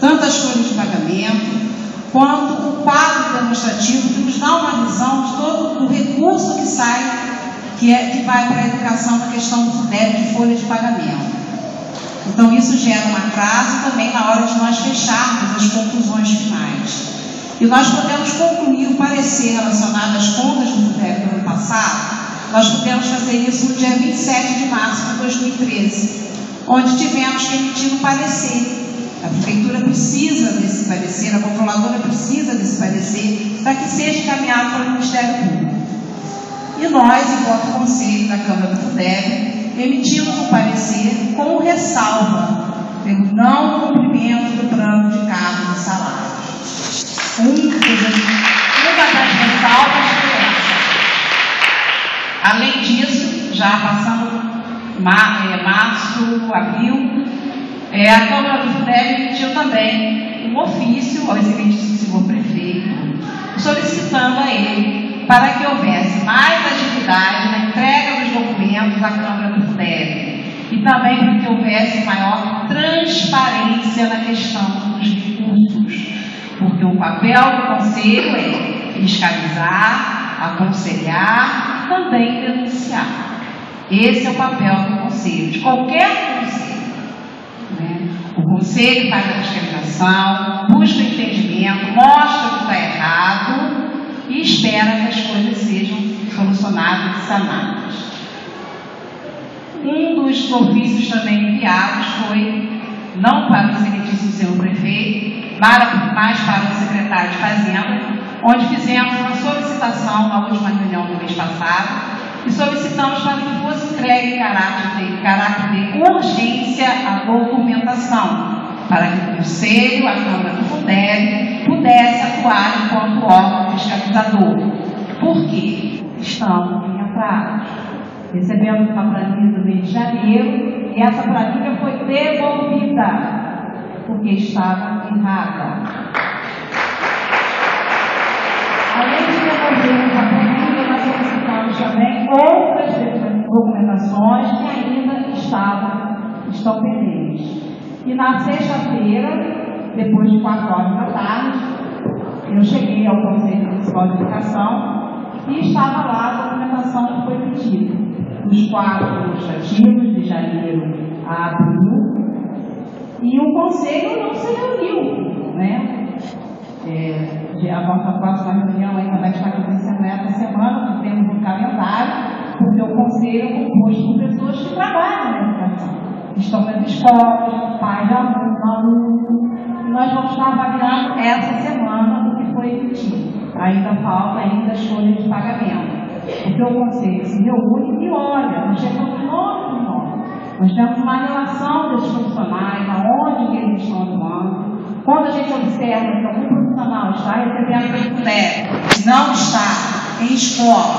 tanto as folhas de pagamento, quanto o quadro demonstrativo, que nos dá uma visão de todo o recurso que sai, que vai para a educação na questão do Fundeb de folha de pagamento. Então, isso gera um atraso também na hora de nós fecharmos as conclusões finais. E nós podemos concluir o parecer relacionado às contas do Fundeb do ano passado, nós pudemos fazer isso no dia 27 de março de 2013, onde tivemos que emitir um parecer. A Prefeitura precisa desse parecer, a controladora precisa desse parecer, para que seja encaminhado para o Ministério Público. E nós, enquanto Conselho da Câmara do Fundeb, emitimos um parecer com ressalva pelo não cumprimento do plano de cargos e salários. Uma das ressalvas foi essa. Além disso, já passando março, abril, a Câmara do Fundeb emitiu também um ofício ao excelentíssimo senhor prefeito, solicitando a ele para que houvesse mais agilidade na entrega dos documentos da Câmara do Fundeb e também para que houvesse maior transparência na questão dos recursos, porque o papel do Conselho é fiscalizar, aconselhar e também denunciar. Esse é o papel do Conselho, de qualquer Conselho. O Conselho faz a fiscalização, busca entendimento, mostra o que está errado e espera que as coisas sejam solucionadas e sanadas. Um dos ofícios também enviados foi, não para o excelentíssimo senhor prefeito, mas para o secretário de Fazenda, onde fizemos uma solicitação na última reunião do mês passado e solicitamos para que fosse entregue em caráter de urgência a documentação, para que o Conselho, a Câmara do Fundeb, pudesse atuar enquanto órgão fiscalizador. Por quê? Estamos em atraso. Recebemos uma planilha do mês de janeiro E essa planilha foi devolvida, porque estava errada. Além de devolvermos a planilha, nós solicitamos também outras documentações que ainda estão pendentes. E na sexta-feira, depois de 4 horas da tarde, eu cheguei ao Conselho Municipal de Educação e estava lá a documentação que foi pedida. Os 4 administrativos, de janeiro a abril, e o Conselho não se reuniu, né? A nossa próxima reunião ainda vai estar acontecendo essa semana, temos um calendário, porque o Conselho é composto por pessoas que trabalham na educação, estão nas escolas, pais de alunos, e nós vamos estar avaliando essa semana o que foi emitido. Ainda falta a escolha de pagamento, porque o Conselho se reúne e olha, nós chegamos nome por nome. Nós temos uma relação desses profissionais, aonde que eles estão atuando. Quando a gente observa que algum profissional está recebendo pelo Fundeb, não está em escola,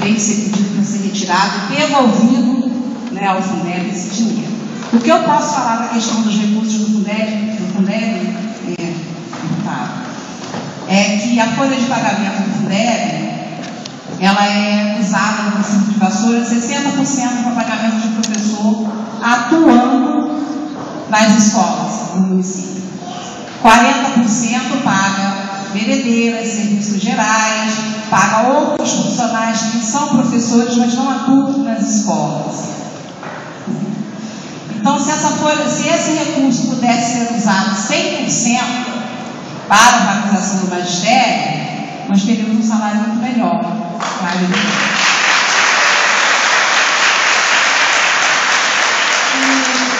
tem que ser pedido para ser retirado e devolvido, né, ao Fundeb esse dinheiro. O que eu posso falar da questão dos recursos do Fundeb, é que a folha de pagamento do Fundeb, ela é usada no município de Vassoura 60% para pagamento de professor atuando nas escolas do município. 40% paga merendeiras, serviços gerais, paga outros funcionários que são professores, mas não atuam nas escolas. Então, se esse recurso pudesse ser usado 100% para a valorização do magistério, nós teríamos um salário muito melhor.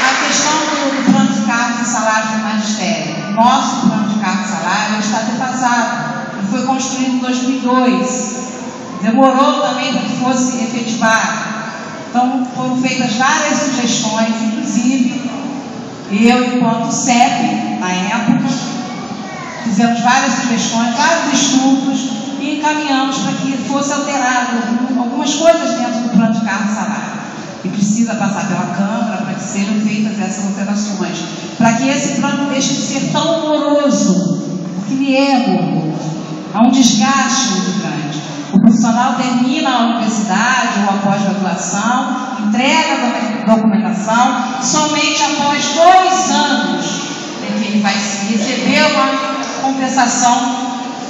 A questão do plano de cargos e salários do magistério. Nosso plano de cargos e salários está defasado. Ele foi construído em 2002. Demorou também para que fosse efetivado. Então, foram feitas várias sugestões, inclusive eu, enquanto CEP, na época, fizemos várias sugestões, vários estudos e encaminhamos para que fosse alterado algumas coisas dentro do plano de cargos e salário. E precisa passar pela Câmara para que sejam feitas essas alterações, para que esse plano deixe de ser tão moroso, porque ele é moroso, há um desgaste muito grande. O profissional termina a universidade ou após graduação, entrega a documentação, somente após 2 anos é que ele vai receber uma compensação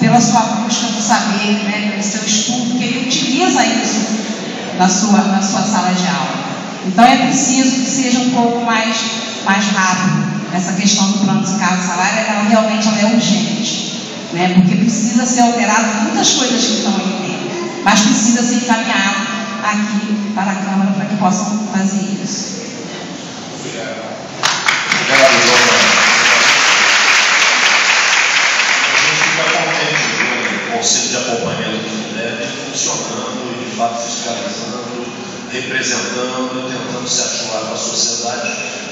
pela sua busca do saber, né, pelo seu estudo, que ele utiliza isso na sua sala de aula. Então é preciso que seja um pouco mais rápido. Essa questão do plano de cargos e salário, ela realmente é urgente, né, porque precisa ser alterado muitas coisas que estão aí dentro, mas precisa ser encaminhado aqui para a Câmara para que possam fazer isso. Obrigado. Obrigado, Dona. O Conselho de Acompanhamento do Fundeb funcionando e, de fato, fiscalizando, representando, tentando se articular com a sociedade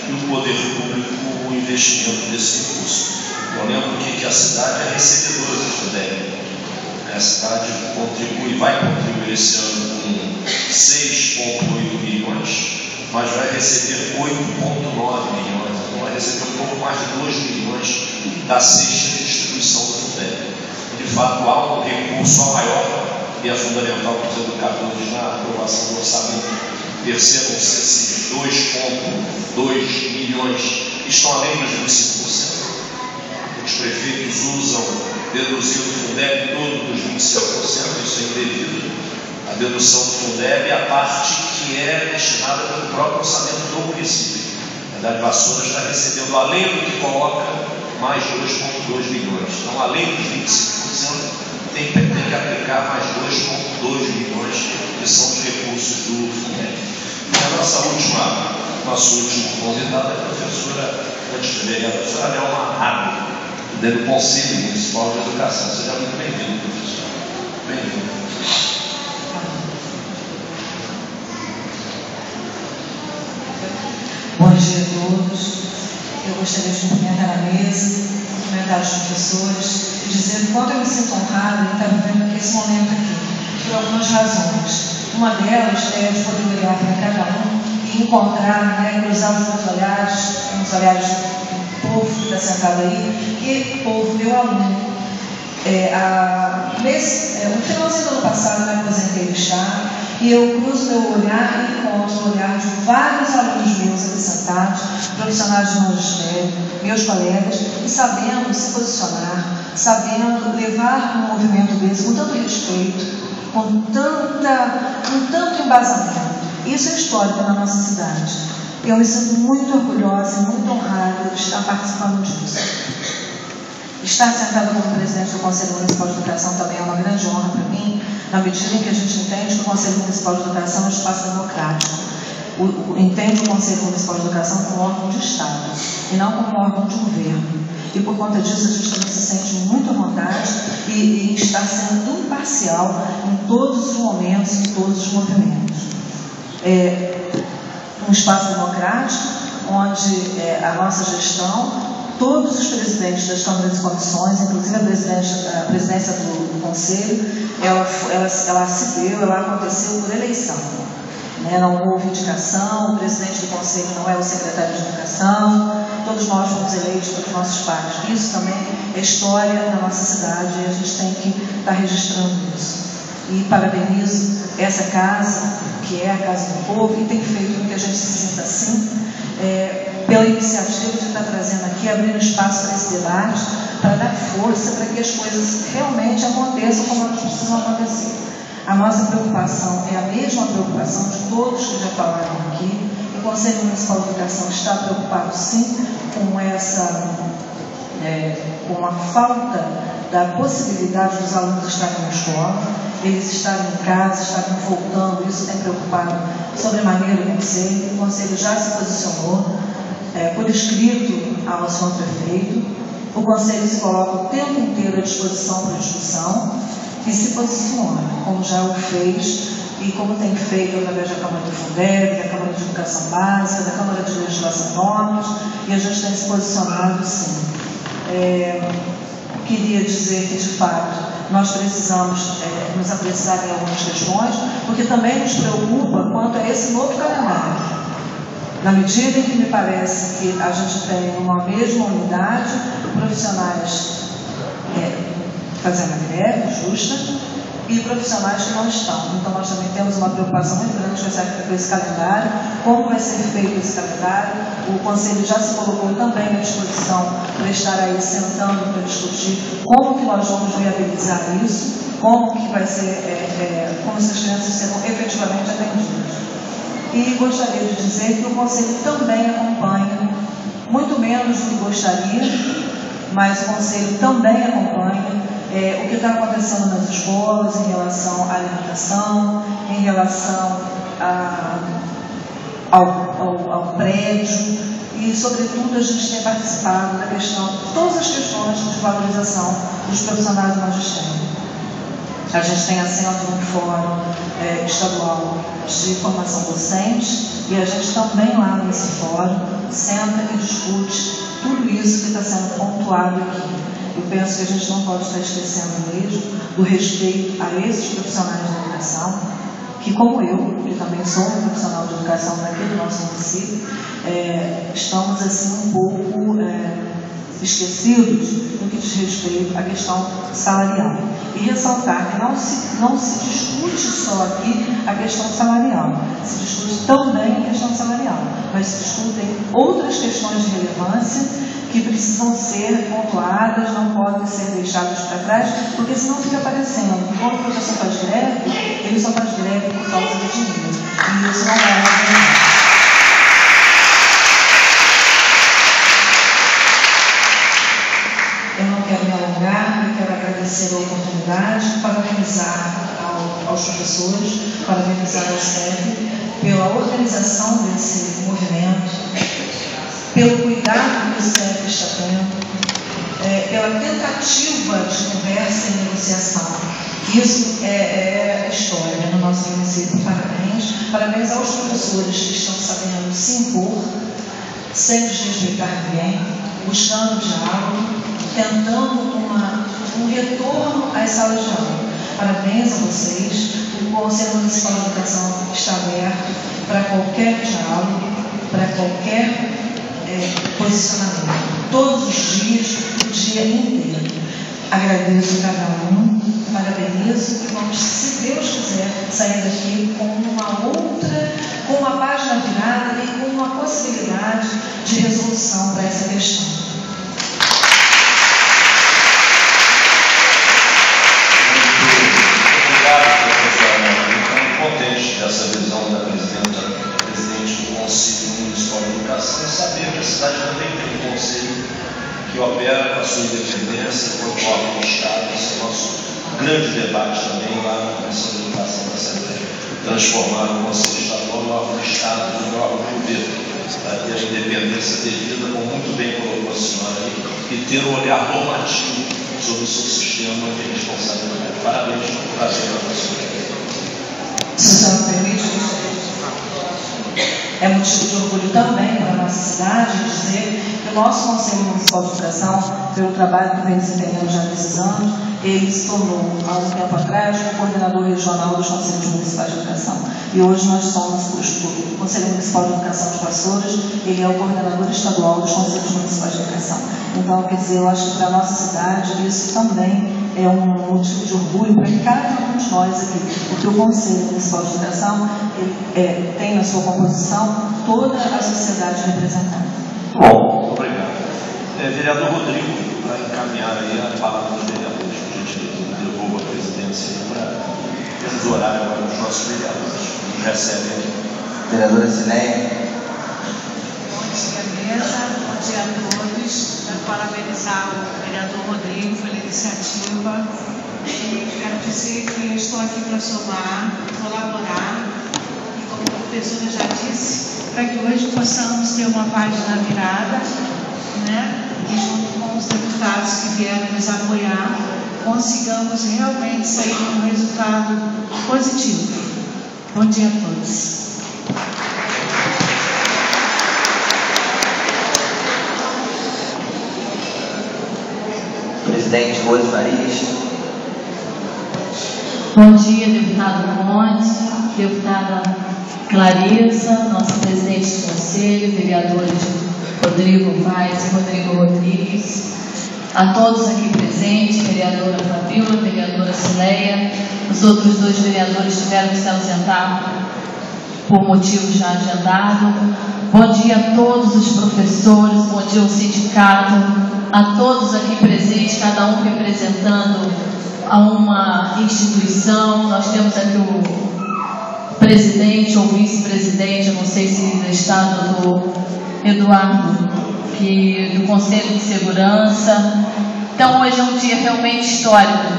e o poder público o investimento desse recurso. Eu lembro que a cidade é recebedora do Fundeb. A cidade contribui, vai contribuir esse ano com 6,8 milhões, mas vai receber 8,9 milhões. Então vai receber um pouco mais de 2 milhões da sexta distribuição do Fundeb. De fato, há um recurso maior, e é fundamental para os educadores na aprovação do orçamento percebam se esses 2,2 milhões estão além dos 25%. Os prefeitos usam, deduzindo o Fundeb todo dos 25%, isso é indevido. A dedução do Fundeb é a parte que é destinada pelo próprio orçamento do município. A cidade de Vassoura está recebendo, além do que coloca, mais 2,2 milhões. Então, além dos 25%, tem que aplicar mais 2,2 milhões, que são os recursos do Fundeb. E a nosso último convidado é a professora, a professora Nelma Rabi, do Conselho Municipal de Educação. Seja muito bem-vindo, professora. Bem-vindo. Bom dia a todos. Eu gostaria de cumprimentar a mesa, cumprimentar os professores e dizer o quanto eu me sinto honrada em estar vivendo esse momento aqui, por algumas razões. Uma delas é de poder olhar para cada um e encontrar, né, cruzar os meus olhares do povo que está sentado aí, que povo meu aluno. No finalzinho do ano passado eu me aposentei de chá e eu cruzo meu olhar e encontro o olhar de vários alunos meus aqui sentados, profissionais de magistério, meus colegas, e sabendo se posicionar, sabendo levar um movimento desse com tanto respeito, com tanto embasamento. Isso é histórico na nossa cidade. Eu me sinto muito orgulhosa e muito honrada de estar participando disso. Estar sentada como presidente do Conselho Municipal de Educação também é uma grande honra para mim, na medida em que a gente entende que o Conselho Municipal de Educação é um espaço democrático. Entende o Conselho Municipal de Educação como órgão de Estado e não como órgão de governo. E por conta disso a gente também se sente muito à vontade e está sendo imparcial em todos os momentos, em todos os movimentos. Um espaço democrático onde a nossa gestão, todos os presidentes das câmaras e comissões, inclusive a presidência do Conselho, ela aconteceu por eleição. Não houve indicação, o presidente do Conselho não é o secretário de Educação, todos nós fomos eleitos pelos nossos pais. Isso também é história da nossa cidade e a gente tem que estar registrando isso. E parabenizo essa casa, que é a Casa do Povo, e tem feito com que a gente se sinta assim, pela iniciativa de estar trazendo aqui, abrindo espaço para esse debate, para dar força para que as coisas realmente aconteçam como elas precisam acontecer. A nossa preocupação é a mesma preocupação de todos que já falaram aqui. O Conselho Municipal de Educação está preocupado, sim, com a falta da possibilidade dos alunos estarem na escola, eles estarem em casa, estarem voltando. Isso tem preocupado sobremaneira o Conselho. O Conselho já se posicionou por escrito ao senhor prefeito. O Conselho se coloca o tempo inteiro à disposição para discussão e se posiciona, como já o fez e como tem feito através da Câmara do Fundeb, da Câmara de Educação Básica, da Câmara de Legislação Normas, e a gente tem se posicionado sim. Queria dizer que, de fato, nós precisamos nos apressar em algumas questões, porque também nos preocupa quanto a esse novo calendário. Na medida em que me parece que a gente tem uma mesma unidade, profissionais fazendo a greve justa e profissionais que não estão. Então, nós também temos uma preocupação muito grande com esse calendário, como vai ser feito esse calendário. O Conselho já se colocou também à disposição para estar aí sentando para discutir como que nós vamos viabilizar isso, como que vai ser, como essas crianças serão efetivamente atendidas. E gostaria de dizer que o Conselho também acompanha, muito menos do que gostaria, mas o Conselho também acompanha o que está acontecendo nas escolas em relação à alimentação, em relação ao prédio e, sobretudo, a gente tem participado da questão, todas as questões de valorização dos profissionais do magistério. A gente tem assento no Fórum Estadual de Formação Docente e a gente também lá nesse fórum senta e discute tudo isso que está sendo pontuado aqui. Eu penso que a gente não pode estar esquecendo mesmo do respeito a esses profissionais da educação, que como eu, que também sou um profissional de educação daqui do nosso município, estamos assim um pouco esquecidos no que diz respeito à questão salarial. E ressaltar que não se discute só aqui a questão salarial, se discute também a questão salarial, mas se discutem outras questões de relevância que precisam ser pontuadas, não podem ser deixadas para trás, porque senão fica parecendo que quando o professor faz greve, ele só faz greve por causa do dinheiro. E isso não é verdade. Eu não quero me alongar, eu quero agradecer a oportunidade, parabenizar aos professores, parabenizar ao SEB pela organização desse movimento, pelo cuidado que o SEB está tendo, pela tentativa de conversa e negociação. Isso é história no nosso município. Parabéns. Parabéns aos professores que estão sabendo se impor, sem desrespeitar ninguém, buscando diálogo, tentando um retorno às salas de aula. Parabéns a vocês. O Conselho Municipal de Educação está aberto para qualquer diálogo, para qualquer posicionamento. Todos os dias, o dia inteiro. Agradeço a cada um, parabenizo e vamos, se Deus quiser, sair daqui com uma página virada e com uma possibilidade de resolução para essa questão. Contente dessa visão da presidente do Conselho Municipal de Educação e saber que a cidade também tem um conselho que opera com a sua independência, quanto órgão do Estado. Esse é o nosso grande debate também lá na Comissão de Educação da Assembleia, transformar o Conselho Estadual no órgão do Estado e no órgão do governo, para ter a independência devida, como muito bem colocou a senhora aí, e ter um olhar normativo sobre o seu sistema de responsabilidade. Parabéns, prazer para a senhora. Se a senhora me permite, é motivo de orgulho também para a nossa cidade dizer que o nosso Conselho Municipal de Educação, pelo trabalho que vem desempenhando já nesses anos, ele se tornou, há um tempo atrás, o coordenador regional dos Conselhos Municipais de Educação. E hoje nós somos o Conselho Municipal de Educação de Vassouras, ele é o coordenador estadual dos Conselhos Municipais de Educação. Então, quer dizer, eu acho que para a nossa cidade isso também é um motivo de orgulho para cada um de nós aqui, porque o Conselho Municipal de Educação tem na sua composição toda a sociedade representada. Bom, obrigado. Vereador Rodrigo, para encaminhar aí a palavra dos vereadores, que a gente devolva a presidência para esse horário agora dos nossos vereadores. Recebem aqui. Vereadora Cileia. Bom dia, mesa. Bom dia a todos. Quero parabenizar o vereador Rodrigo pela iniciativa e quero dizer que eu estou aqui para somar, colaborar e, como a professora já disse, para que hoje possamos ter uma página virada, né? E junto com os deputados que vieram nos apoiar, consigamos realmente sair com um resultado positivo. Bom dia a todos. Presidente Rose Farias. Bom dia, deputado Conte, deputada Clarissa, nossa presidente do conselho, vereadores Rodrigo Vaz e Rodrigo Rodrigues, a todos aqui presentes, vereadora Fabíola, vereadora Cileia, os outros dois vereadores tiveram que se ausentar por motivo já agendado. Bom dia a todos os professores, bom dia ao sindicato, a todos aqui presentes, cada um representando a uma instituição. Nós temos aqui o presidente ou vice-presidente, eu não sei se do estado, do Eduardo, do Conselho de Segurança. Então hoje é um dia realmente histórico,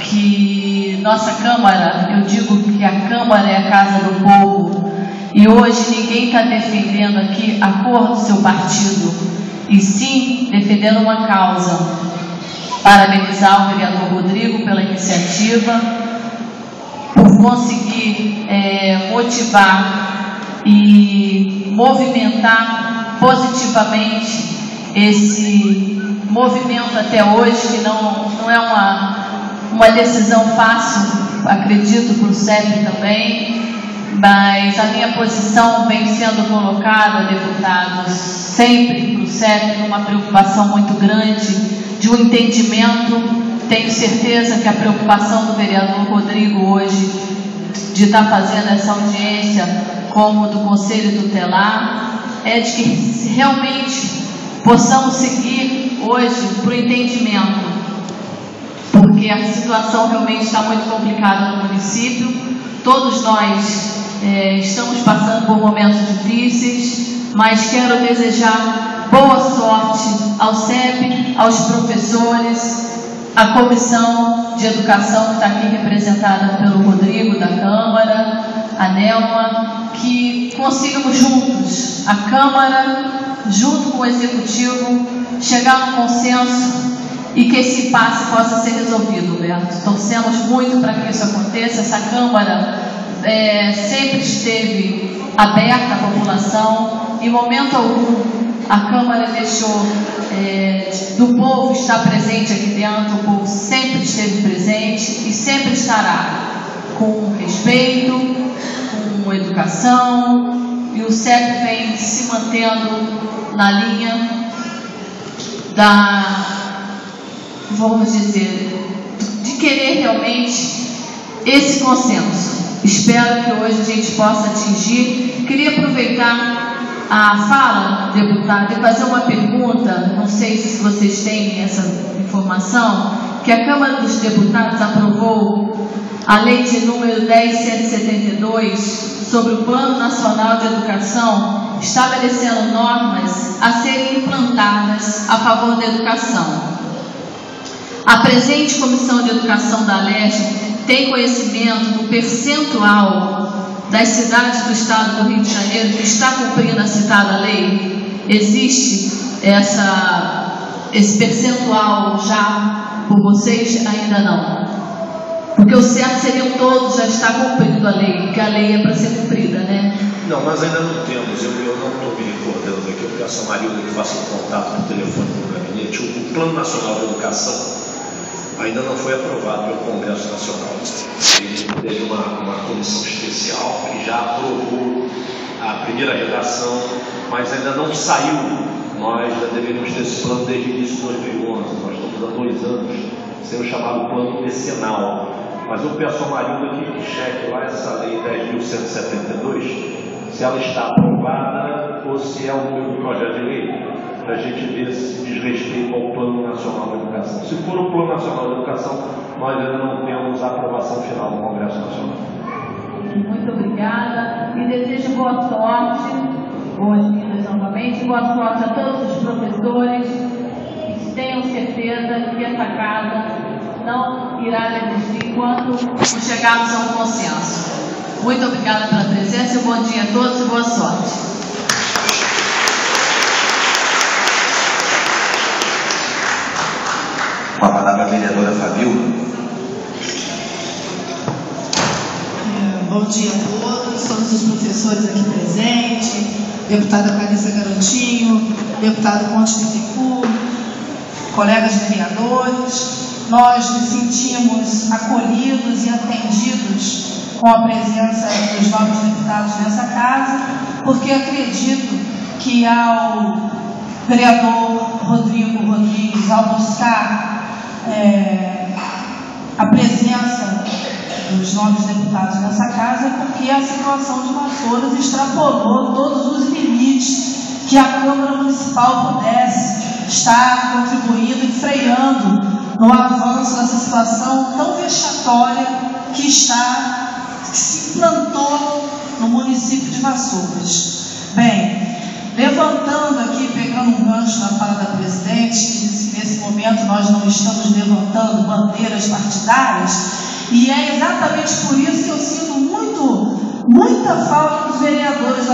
que nossa Câmara, eu digo que a Câmara é a casa do povo, e hoje ninguém está defendendo aqui a cor do seu partido, e sim defendendo uma causa. Parabenizar o vereador Rodrigo pela iniciativa, por conseguir motivar e movimentar positivamente esse movimento até hoje, que não é uma decisão fácil, acredito, para o CEP também, mas a minha posição vem sendo colocada, deputados, sempre para o CEP, numa preocupação muito grande, de um entendimento. Tenho certeza que a preocupação do vereador Rodrigo hoje, de estar fazendo essa audiência como do Conselho Tutelar, é de que realmente possamos seguir hoje para o entendimento, porque a situação realmente está muito complicada no município. Todos nós estamos passando por momentos difíceis, mas quero desejar boa sorte ao CEP, aos professores, à Comissão de Educação que está aqui representada pelo Rodrigo da Câmara, a Nelma, que consigamos juntos, a Câmara, junto com o Executivo, chegar no consenso e que esse impasse possa ser resolvido, Humberto. Torcemos muito para que isso aconteça. Essa Câmara sempre esteve aberta à população, em momento algum a Câmara deixou do povo estar presente aqui dentro. O povo sempre esteve presente e sempre estará. com respeito, com educação, e o CEP vem se mantendo na linha vamos dizer, de querer realmente esse consenso. Espero que hoje a gente possa atingir. Queria aproveitar a fala, deputada, e fazer uma pergunta, não sei se vocês têm essa informação, que a Câmara dos Deputados aprovou a Lei de número 10.172 sobre o Plano Nacional de Educação, estabelecendo normas a serem implantadas a favor da educação. A presente Comissão de Educação da LERJ tem conhecimento do percentual das cidades do Estado do Rio de Janeiro que está cumprindo a citada lei? Existe esse percentual já por vocês? Ainda não. Porque o certo seria todos já estar cumprindo a lei, porque a lei é para ser cumprida, né? Não, nós ainda não temos. Eu não estou me recordando aqui, eu peço a Marilda que faça um contato por telefone no gabinete. O Plano Nacional de Educação ainda não foi aprovado pelo Congresso Nacional. Ele teve uma comissão especial que já aprovou a primeira redação, mas ainda não saiu. Nós já deveríamos ter esse plano desde o início de 2011. Nós estamos há 2 anos sem o chamado plano decenal. Mas eu peço a Marilda que cheque lá essa lei 10.172, se ela está aprovada ou se é o meu projeto de lei, para a gente ver se diz respeito ao Plano Nacional de Educação. Se for o Plano Nacional de Educação, nós ainda não temos a aprovação final do Congresso Nacional. Muito obrigada e desejo boa sorte, boas-vindas novamente, boa sorte a todos os professores e tenham certeza que essa casa não irá desistir enquanto chegarmos a um consenso. Muito obrigada pela presença, bom dia a todos e boa sorte. Com a palavra a vereadora Fabíola. Bom dia a todos os professores aqui presentes, deputada Clarissa Garotinho, deputado Ponte Picu, colegas vereadores. Nós nos sentimos acolhidos e atendidos com a presença dos novos deputados nessa casa, porque acredito que ao vereador Rodrigo Rodrigues, ao buscar a presença dos novos deputados nessa casa, é porque a situação de Vassouras extrapolou todos os limites que a Câmara Municipal pudesse estar contribuindo e freando no avanço dessa situação tão vexatória que se implantou no município de Vassouras. Bem, levantando aqui, pegando um gancho na fala da presidente, que disse que nesse momento nós não estamos levantando bandeiras partidárias, e é exatamente por isso que eu sinto muita falta dos vereadores,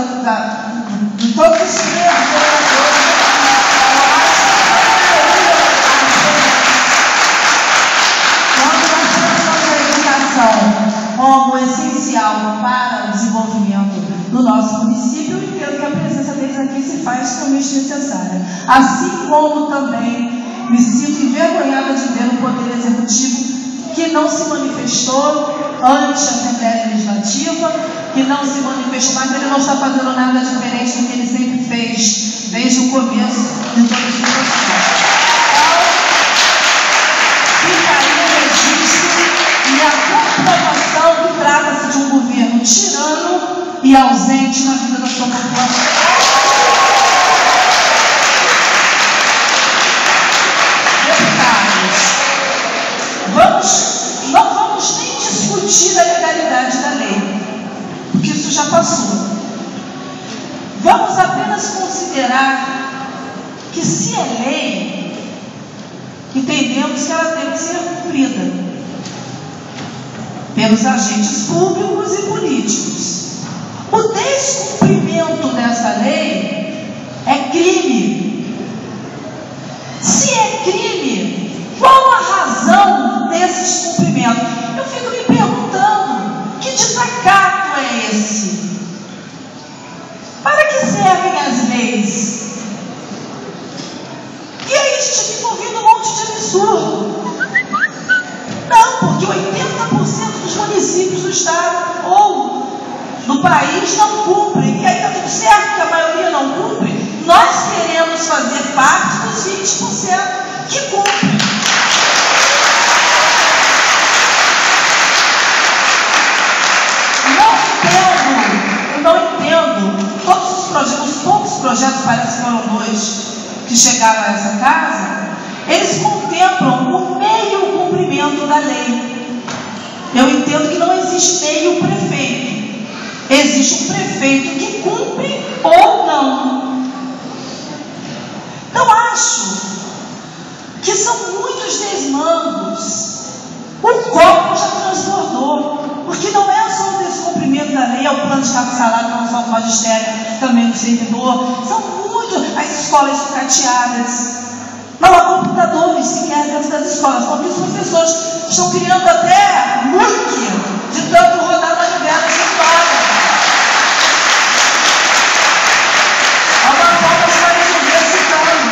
de todos os vereadores. Como essencial para o desenvolvimento do nosso município, eu entendo que a presença deles aqui se faz extremamente necessária. Assim como também me sinto envergonhada de ver o Poder Executivo que não se manifestou ante a Assembleia Legislativa, que não se manifestou, mas ele não está fazendo nada diferente do que ele sempre fez, desde o começo de todas as situações. E a comprovação que trata-se de um governo tirano e ausente na vida da sua população. Deputados, não vamos nem discutir a legalidade da lei, porque isso já passou. Vamos apenas considerar que, se é lei, entendemos que ela tem que ser cumprida pelos agentes públicos e políticos. O descumprimento dessa lei é crime. Se é crime, qual a razão desse descumprimento? Eu fico me perguntando, que desacato é esse? Para que servem as leis? E aí a gente fica ouvindo um monte de absurdo. Não, porque 80% dos municípios do Estado ou do país não cumprem. E aí está tudo certo que a maioria não cumpre. Nós queremos fazer parte dos 20% que cumprem. Eu não entendo. Todos os poucos projetos, parece que foram 2, que chegaram a essa casa, eles contemplam o meio cumprimento da lei. Eu entendo que não existe meio prefeito. Existe um prefeito que cumpre ou não. Então acho que são muitos desmandos. O copo já transbordou, porque não é só o descumprimento da lei, é o plano de cargo e salário, não só do magistério, também do servidor. São muitas as escolas sucateadas. Não há computadores sequer dentro das escolas, porque os professores estão criando até muque de tanto rodar na novela essa história. Há uma forma de resolver esse plano.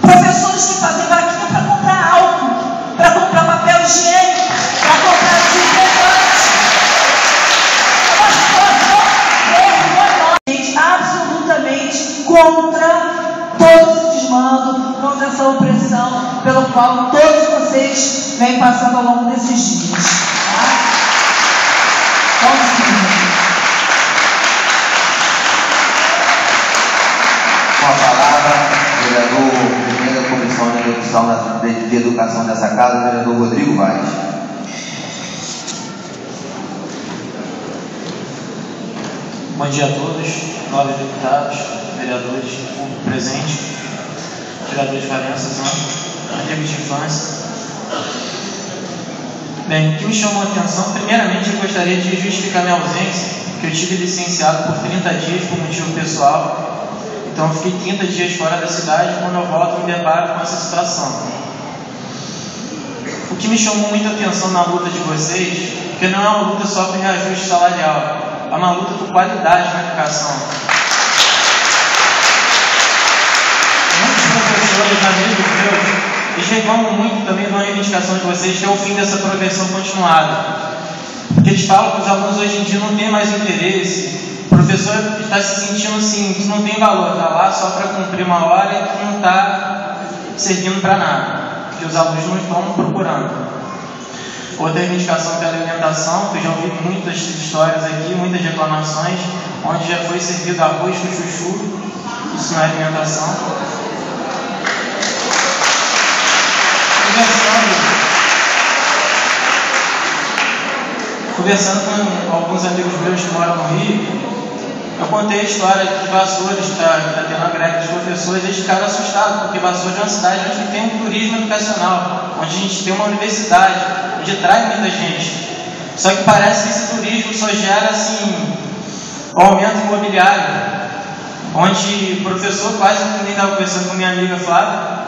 Professores que fazem vaquinha para comprar álcool, para comprar papel higiênico, para comprar desinfetante. É uma situação absolutamente contra todo esse desmando, contra essa opressão pelo qual todos vocês vêm passando ao longo desses dias. Tá? Vamos seguir. Com a palavra, vereador primeiro da Comissão de Educação dessa casa, vereador Rodrigo Vaz. Bom dia a todos, nobres deputados, vereadores, público presente, vereadores Valença, amigos de infância. Bem, o que me chamou a atenção, primeiramente eu gostaria de justificar minha ausência, que eu tive licenciado por 30 dias por motivo pessoal, então eu fiquei 30 dias fora da cidade. Quando eu volto me deparo com essa situação. O que me chamou muita atenção na luta de vocês, que não é uma luta só por reajuste salarial, é uma luta por qualidade na educação. Muitos professores, amigos meus, eles reclamam muito também de uma reivindicação de vocês, que é o fim dessa progressão continuada. Porque eles falam que os alunos hoje em dia não têm mais interesse, o professor está se sentindo assim, que não tem valor, está lá só para cumprir uma hora e que não está servindo para nada, que os alunos não estão procurando. Outra reivindicação que é a alimentação, que eu já ouvi muitas histórias aqui, muitas reclamações, onde já foi servido arroz com chuchu, isso não é alimentação. Conversando com alguns amigos meus que moram no Rio, eu contei a história de Vassouras, que está tendo a greve dos professores, e eles ficaram assustados, porque Vassouras é uma cidade onde tem um turismo educacional, onde a gente tem uma universidade, onde atrai muita gente. Só que parece que esse turismo só gera assim, um aumento imobiliário, onde o professor, quase que nem estava conversando com minha amiga Flávia,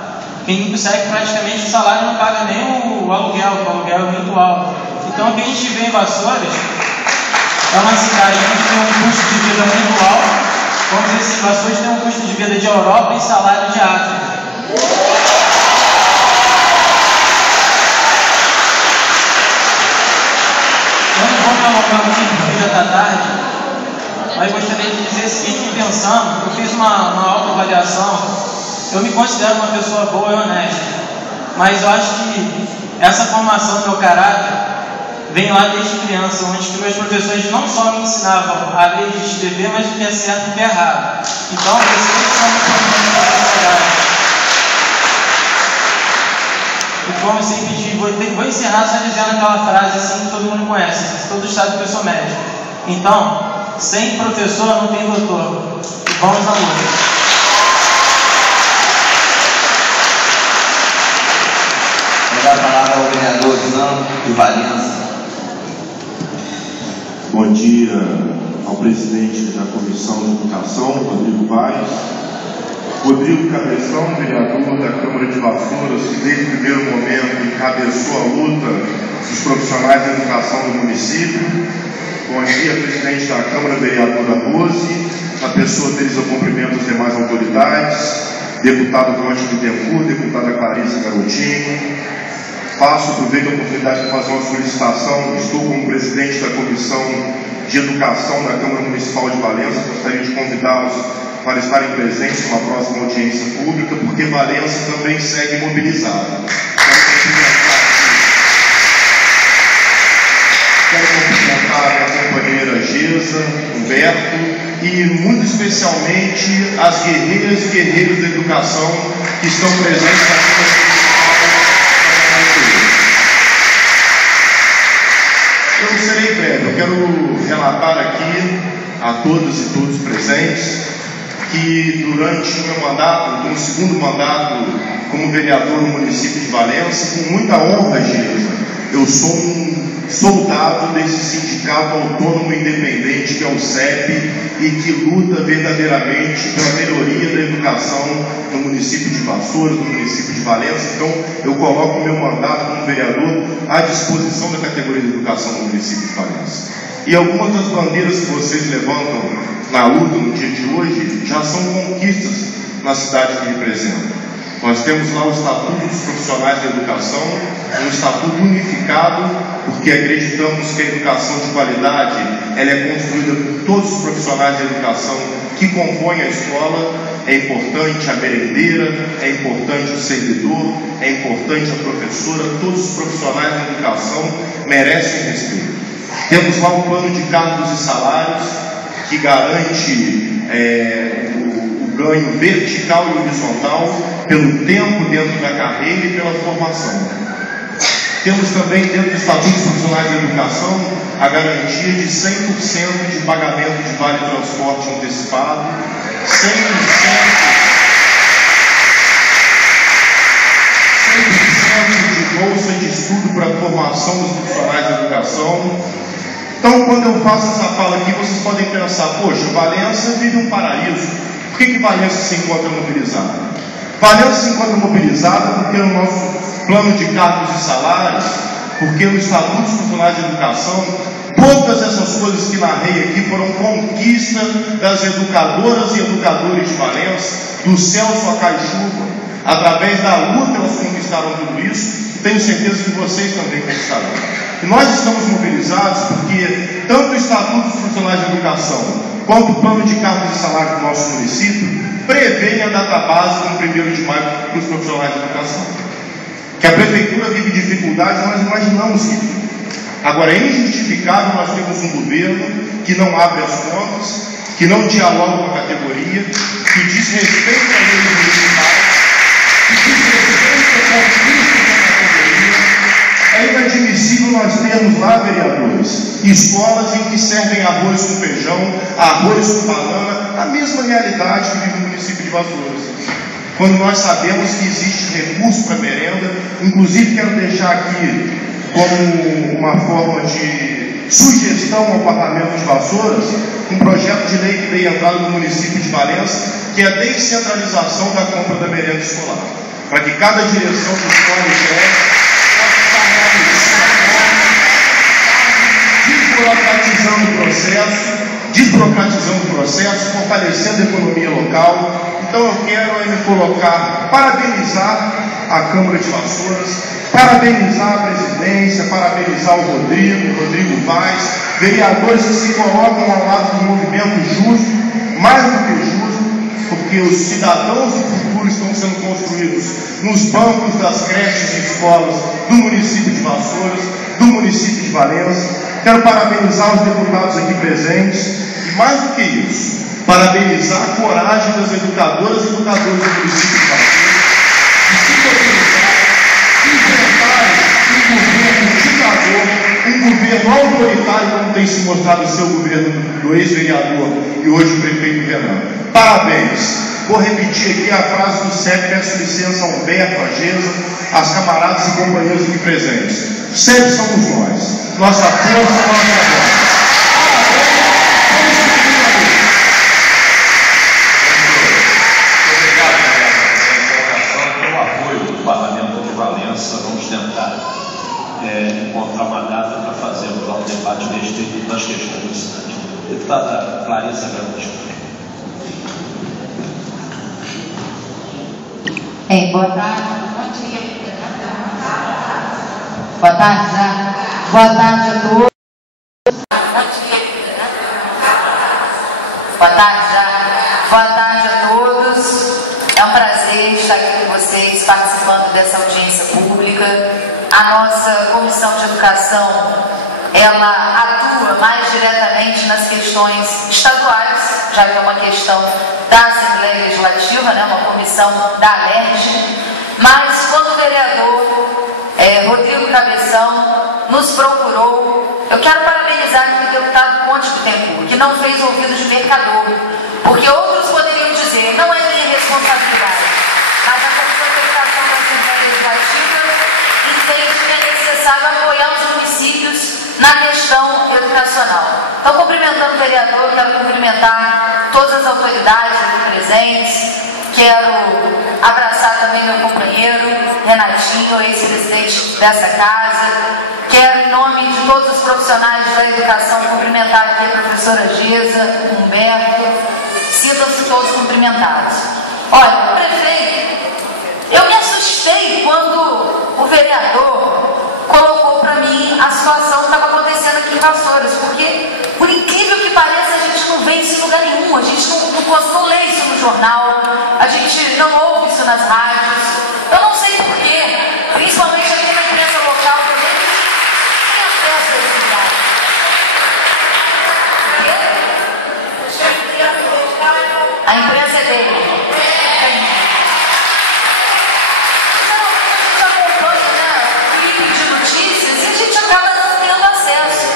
quem consegue praticamente o salário não paga nem o aluguel, o aluguel é muito alto. Então o que a gente vê em Vassouras é uma cidade onde tem um custo de vida muito alto, como esses Vassouras tem um custo de vida de Europa e salário de África. Eu não vou me alongar muito porque já está tarde, mas gostaria de dizer o seguinte, pensando, eu fiz uma autoavaliação. Eu me considero uma pessoa boa e honesta, mas eu acho que essa formação do meu caráter vem lá desde criança, onde que meus professores não só me ensinavam a ler e escrever, mas o que é certo e o que é errado. Então, vocês são muito importantes para a sociedade. E como eu sempre digo, vou encerrar só dizendo aquela frase assim que todo mundo conhece, todos sabem que eu sou médico. Então, sem professor não tem doutor. E vamos na luta. A palavra ao vereador Zan de Valença. Bom dia ao presidente da Comissão de Educação, Rodrigo Vaz. Rodrigo Cabeção, vereador da Câmara de Vassouras, que desde o primeiro momento encabeçou a luta dos profissionais de educação do município. Bom dia, presidente da Câmara, vereadora Rose. Na pessoa deles eu cumprimento as demais autoridades. Deputado Conde Bittencourt, deputada Clarissa Garotinho. aproveito a oportunidade para fazer uma solicitação. Estou como presidente da Comissão de Educação da Câmara Municipal de Valença. Gostaria de convidá-los para estarem presentes numa próxima audiência pública, porque Valença também segue mobilizada. Quero cumprimentar a companheira Geza, Humberto e, muito especialmente, as guerreiras e guerreiros da educação que estão presentes aqui. Eu serei breve. Eu quero relatar aqui a todas e todos presentes que durante o meu mandato, no segundo mandato como vereador no município de Valença, com muita honra, Geza, eu sou um soldado desse sindicato autônomo independente que é o CEP e que luta verdadeiramente pela melhoria da educação no município de Vassouras, no município de Valença. Então, eu coloco o meu mandato como vereador à disposição da categoria de educação no município de Valença. E algumas das bandeiras que vocês levantam na luta no dia de hoje já são conquistas na cidade que representam. Nós temos lá o Estatuto dos Profissionais da Educação, um estatuto unificado, porque acreditamos que a educação de qualidade ela é construída por todos os profissionais da educação que compõem a escola. É importante a merendeira, é importante o servidor, é importante a professora, todos os profissionais da educação merecem respeito. Temos lá o plano de cargos e salários, que garante o ganho vertical e horizontal pelo tempo dentro da carreira e pela formação. Temos também dentro do Estatuto dos Profissionais da Educação a garantia de 100% de pagamento de vale transporte antecipado, 100% de bolsa de estudo para a formação dos profissionais da educação. Então, quando eu faço essa fala aqui, vocês podem pensar, poxa, Valença vive um paraíso. Por que Valença se encontra mobilizada? Valença se encontra mobilizada porque no nosso plano de cargos e salários, porque no Estatuto dos Profissionais de Educação, todas essas coisas que narrei aqui foram conquista das educadoras e educadores de Valença, do Celso a Caixuva. Através da luta elas conquistaram tudo isso. Tenho certeza que vocês também conquistarão. E nós estamos mobilizados porque tanto o Estatuto dos Profissionais de Educação quanto o plano de cargos e salário do nosso município prevêem a data base no 1º de maio para os profissionais de educação. Que a prefeitura vive dificuldades, nós imaginamos que vive. Agora, é injustificável nós temos um governo que não abre as contas, que não dialoga com a categoria, que desrespeita a lei municipal, que desrespeita a conquista da categoria. É inadmissível nós termos lá, vereadores, escolas em que servem arroz com feijão, arroz com banana, a mesma realidade que vive no município de Vassouras. Quando nós sabemos que existe recurso para merenda, inclusive quero deixar aqui como uma forma de sugestão ao Parlamento de Vassouras, um projeto de lei que veio entrado no município de Valença, que é a descentralização da compra da merenda escolar, para que cada direção de escola e creche desburocratizando o processo, fortalecendo a economia local. Então eu quero me colocar, parabenizar a Câmara de Vassouras, parabenizar a presidência, parabenizar o Rodrigo Vaz, vereadores que se colocam ao lado do movimento justo, mais do que justo, porque os cidadãos do futuro estão sendo construídos nos bancos das creches e escolas do município de Vassouras, do município de Valença. Quero parabenizar os deputados aqui presentes e, mais do que isso, parabenizar a coragem das educadoras e educadores do município de Vassouras de se mobilizarem, enfrentarem um governo ditador, um governo autoritário, como tem se mostrado o seu governo do ex-vereador e hoje o prefeito Renan. Parabéns! Vou repetir aqui a frase do CEP, peço licença a Humberto, a Geza, as camaradas e companheiros aqui presentes. CEP somos nós, nossa força, nossa voz. Obrigado pela apoio do Parlamento de Valença. Vamos tentar encontrar uma data para fazermos lá um debate a respeito das questões da cidade. Deputada Clarissa Garotinho. Boa tarde, bom dia. Boa tarde já. Boa tarde a todos. Boa tarde já. Boa tarde a todos. É um prazer estar aqui com vocês participando dessa audiência pública. A nossa Comissão de Educação, ela atua mais diretamente nas questões estaduais, já que é uma questão da Assembleia Legislativa, né, uma comissão da ALERJ, mas quando o vereador Rodrigo Cabeção nos procurou, eu quero parabenizar aqui o deputado Conde Bittencourt, que não fez ouvido de mercador, porque outros poderiam dizer, não é minha responsabilidade, mas a Comissão de Educação da Assembleia Legislativa entende que é necessário apoiar os municípios na questão educacional. Então, cumprimentando o vereador, quero cumprimentar todas as autoridades aqui presentes, quero abraçar também meu companheiro Renatinho, ex-presidente dessa casa, quero, em nome de todos os profissionais da educação, cumprimentar aqui a professora Geza, Humberto, sintam-se todos cumprimentados. Olha, o prefeito, eu me assustei quando o vereador colocou para mim a situação que estava acontecendo aqui em Vassouras, porque, por incrível que pareça, a gente não vê isso em lugar nenhum, a gente não lê isso no jornal, a gente não ouve isso nas rádios, eu não sei porquê, principalmente aqui na imprensa local também, que tem acesso a esse lugar. A imprensa é dele. Acaba não tendo acesso.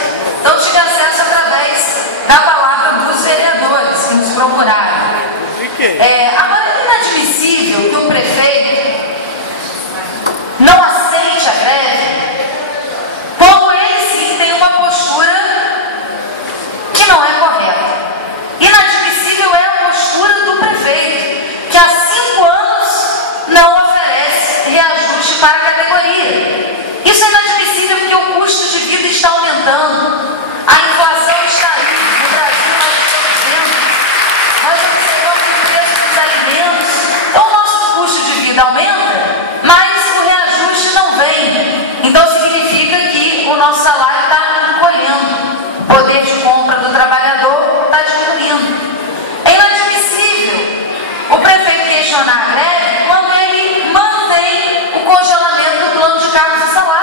Então, eu tive acesso através da palavra dos vereadores que nos procuraram. Agora, é inadmissível que o prefeito não aceite a greve quando ele sim tem uma postura que não é correta. Inadmissível é a postura do prefeito, que há 5 anos não oferece reajuste para a categoria. Isso é inadmissível porque o custo de vida está aumentando, a inflação está aí, no Brasil nós observamos o preço dos alimentos, então o nosso custo de vida aumenta, mas o reajuste não vem, então significa que o nosso salário está encolhendo, o poder de compra do trabalhador está diminuindo. É inadmissível o prefeito questionar a greve quando ele mantém o congelamento do plano de cargos e salários.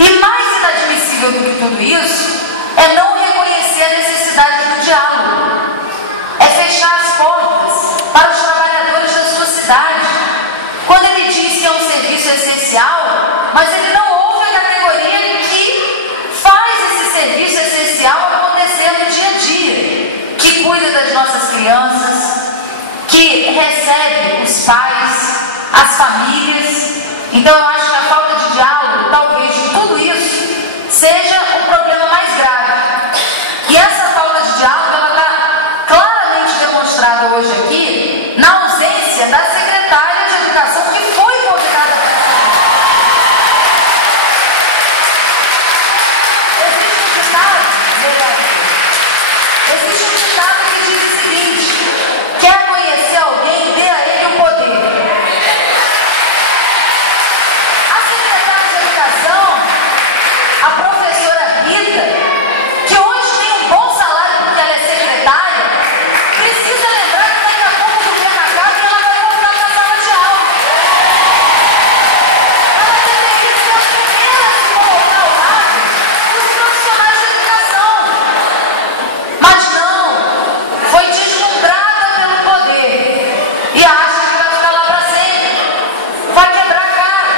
E mais inadmissível do que tudo isso é não reconhecer a necessidade do diálogo, é fechar as portas para os trabalhadores da sua cidade. Quando ele diz que é um serviço essencial, mas ele não ouve a categoria que faz esse serviço essencial acontecer no dia a dia, que cuida das nossas crianças, que recebe os pais, as famílias. Então eu acho que a falta de diálogo, talvez de tudo isso, seja o problema mais grave. E essa falta de diálogo, ela está claramente demonstrada hoje aqui na ausência da secretária de Educação, que foi convidada para essa existe um ditado que diz o seguinte: quer conhecer alguém, dê a ele o poder. A professora Rita, que hoje tem um bom salário porque ela é secretária, precisa lembrar que daqui a pouco o governo acaba e ela vai voltar para a sala de aula. Ela deveria ser a primeira a se colocar ao lado dos profissionais de educação. Mas não, foi deslumbrada pelo poder e acha que vai ficar lá para sempre. Vai quebrar a cara.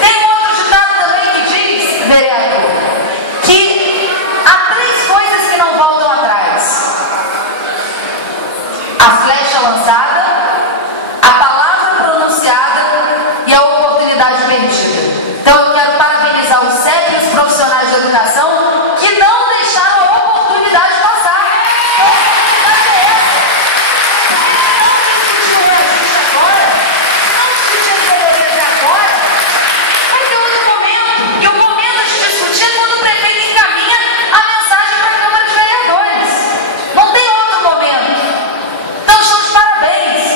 Tem um outro ditado também que diz, vereador, que há 3 coisas que não voltam atrás: a flecha lançada, a palavra pronunciada e a oportunidade perdida. Então eu quero parabenizar o SEB e os profissionais de educação que não deixaram a oportunidade passar. Então, a oportunidade é essa. Se não discutir o reajuste agora, se não discutir as melhorias agora, vai ter outro momento. E o momento de discutir é quando o prefeito encaminha a mensagem para a Câmara de Vereadores. Não tem outro momento. Então, estão de parabéns.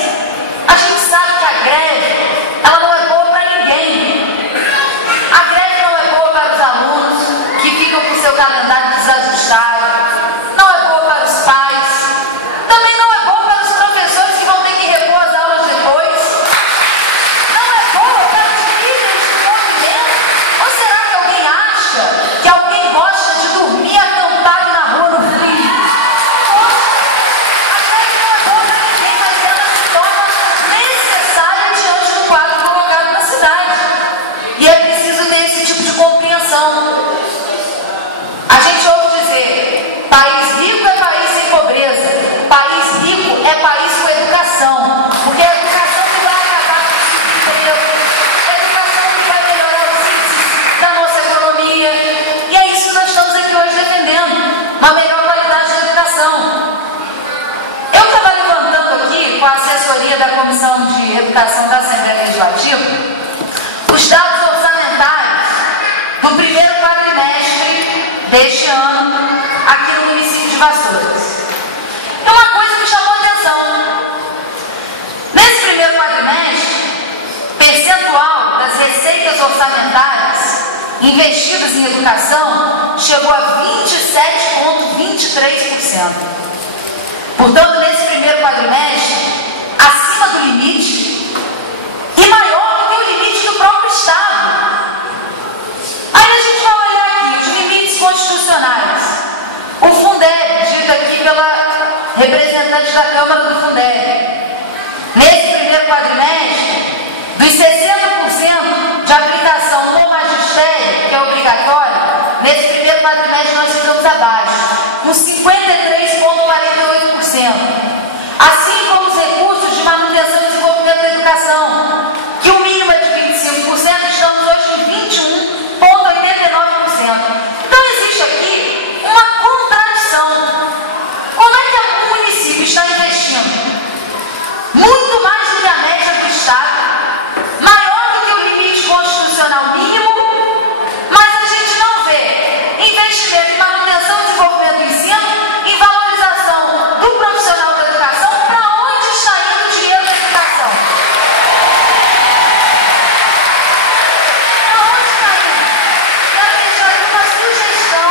manutenção. A gente ouve dizer, país rico é país sem pobreza, país rico é país com educação, porque a educação que vai acabar com o desemprego, a educação que vai melhorar os índices da nossa economia, e é isso que nós estamos aqui hoje defendendo, uma melhor qualidade da educação. Eu estava levantando aqui, com a assessoria da Comissão de Educação da Assembleia Legislativa, os dados orçamentários do primeiro quadrimestre deste ano aqui no município de Vassouras. E uma coisa me chamou a atenção. Nesse primeiro quadrimestre, percentual das receitas orçamentárias investidas em educação chegou a 27,23%. Portanto, nesse primeiro quadrimestre, acima do limite e maior do que o limite do próprio Estado. Aí a gente vai olhar aqui os limites constitucionais. O Fundeb, dito aqui pela representante da Câmara do Fundeb. Nesse primeiro quadrimestre, dos 60% de habilitação no magistério, que é obrigatório, nesse primeiro quadrimestre nós ficamos abaixo, com 53,48%. Assim como os recursos de manutenção e desenvolvimento da educação, que o mínimo é de 25%, estamos hoje em 21,89%. Então existe aqui uma contradição. Como é que o município está investindo muito mais do que a média do Estado, maior do que o limite constitucional mínimo, mas a gente não vê investimento em manutenção, desenvolvimento do ensino, em valorização do profissional da educação? Para onde está indo o dinheiro da educação? Para onde está indo? Quero deixar aqui uma sugestão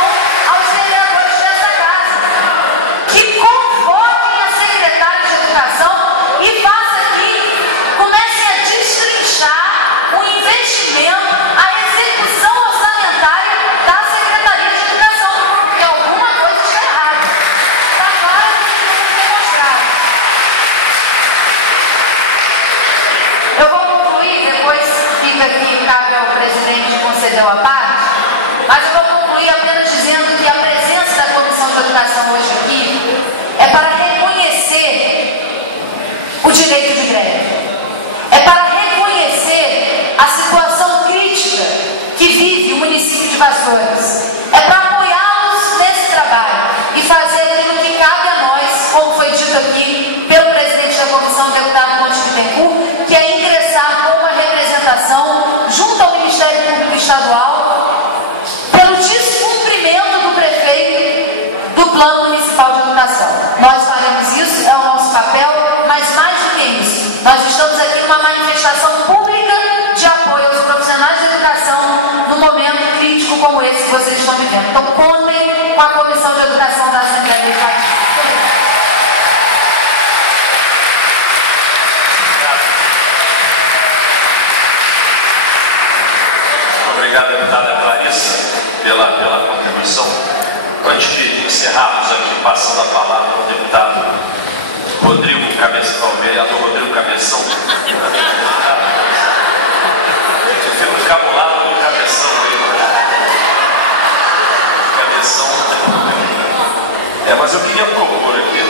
aos vereadores dessa casa, que convoquem a secretária de Educação e façam aqui, comecem a destrinchar o investimento, a execução orçamentária da Secretaria de Educação, porque alguma coisa está errada. Está claro que não foi demonstrado. Eu vou concluir, depois fica aqui, cabe ao presidente que concedeu a parte, mas eu vou concluir apenas dizendo que a presença da Comissão de Educação hoje aqui é para reconhecer o direito de greve. É para reconhecer a situação crítica que vive o município de Vassouras. É para apoiá-los nesse trabalho e fazer aquilo que cabe a nós, como foi dito aqui pelo presidente da comissão, deputado Conte Bittencourt, que é ingressar com uma representação junto ao Ministério Público Estadual pelo descumprimento do prefeito do Plano Municipal de Educação. Nós faremos isso, é o nosso papel, mas mais do que isso, nós estamos aqui numa manifestação pública de apoio aos profissionais de educação num momento crítico como esse que vocês estão vivendo. Então, contem com a Comissão de Educação da Assembleia Legislativa. Obrigado, deputada Clarissa, pela contribuição. Antes de encerrarmos aqui, passando a palavra ao deputado Rodrigo Cabeção, ao vereador Rodrigo Cabeção. Eu fico encabulado com o Cabeção aí. Cabeção. Mas eu queria propor aqui,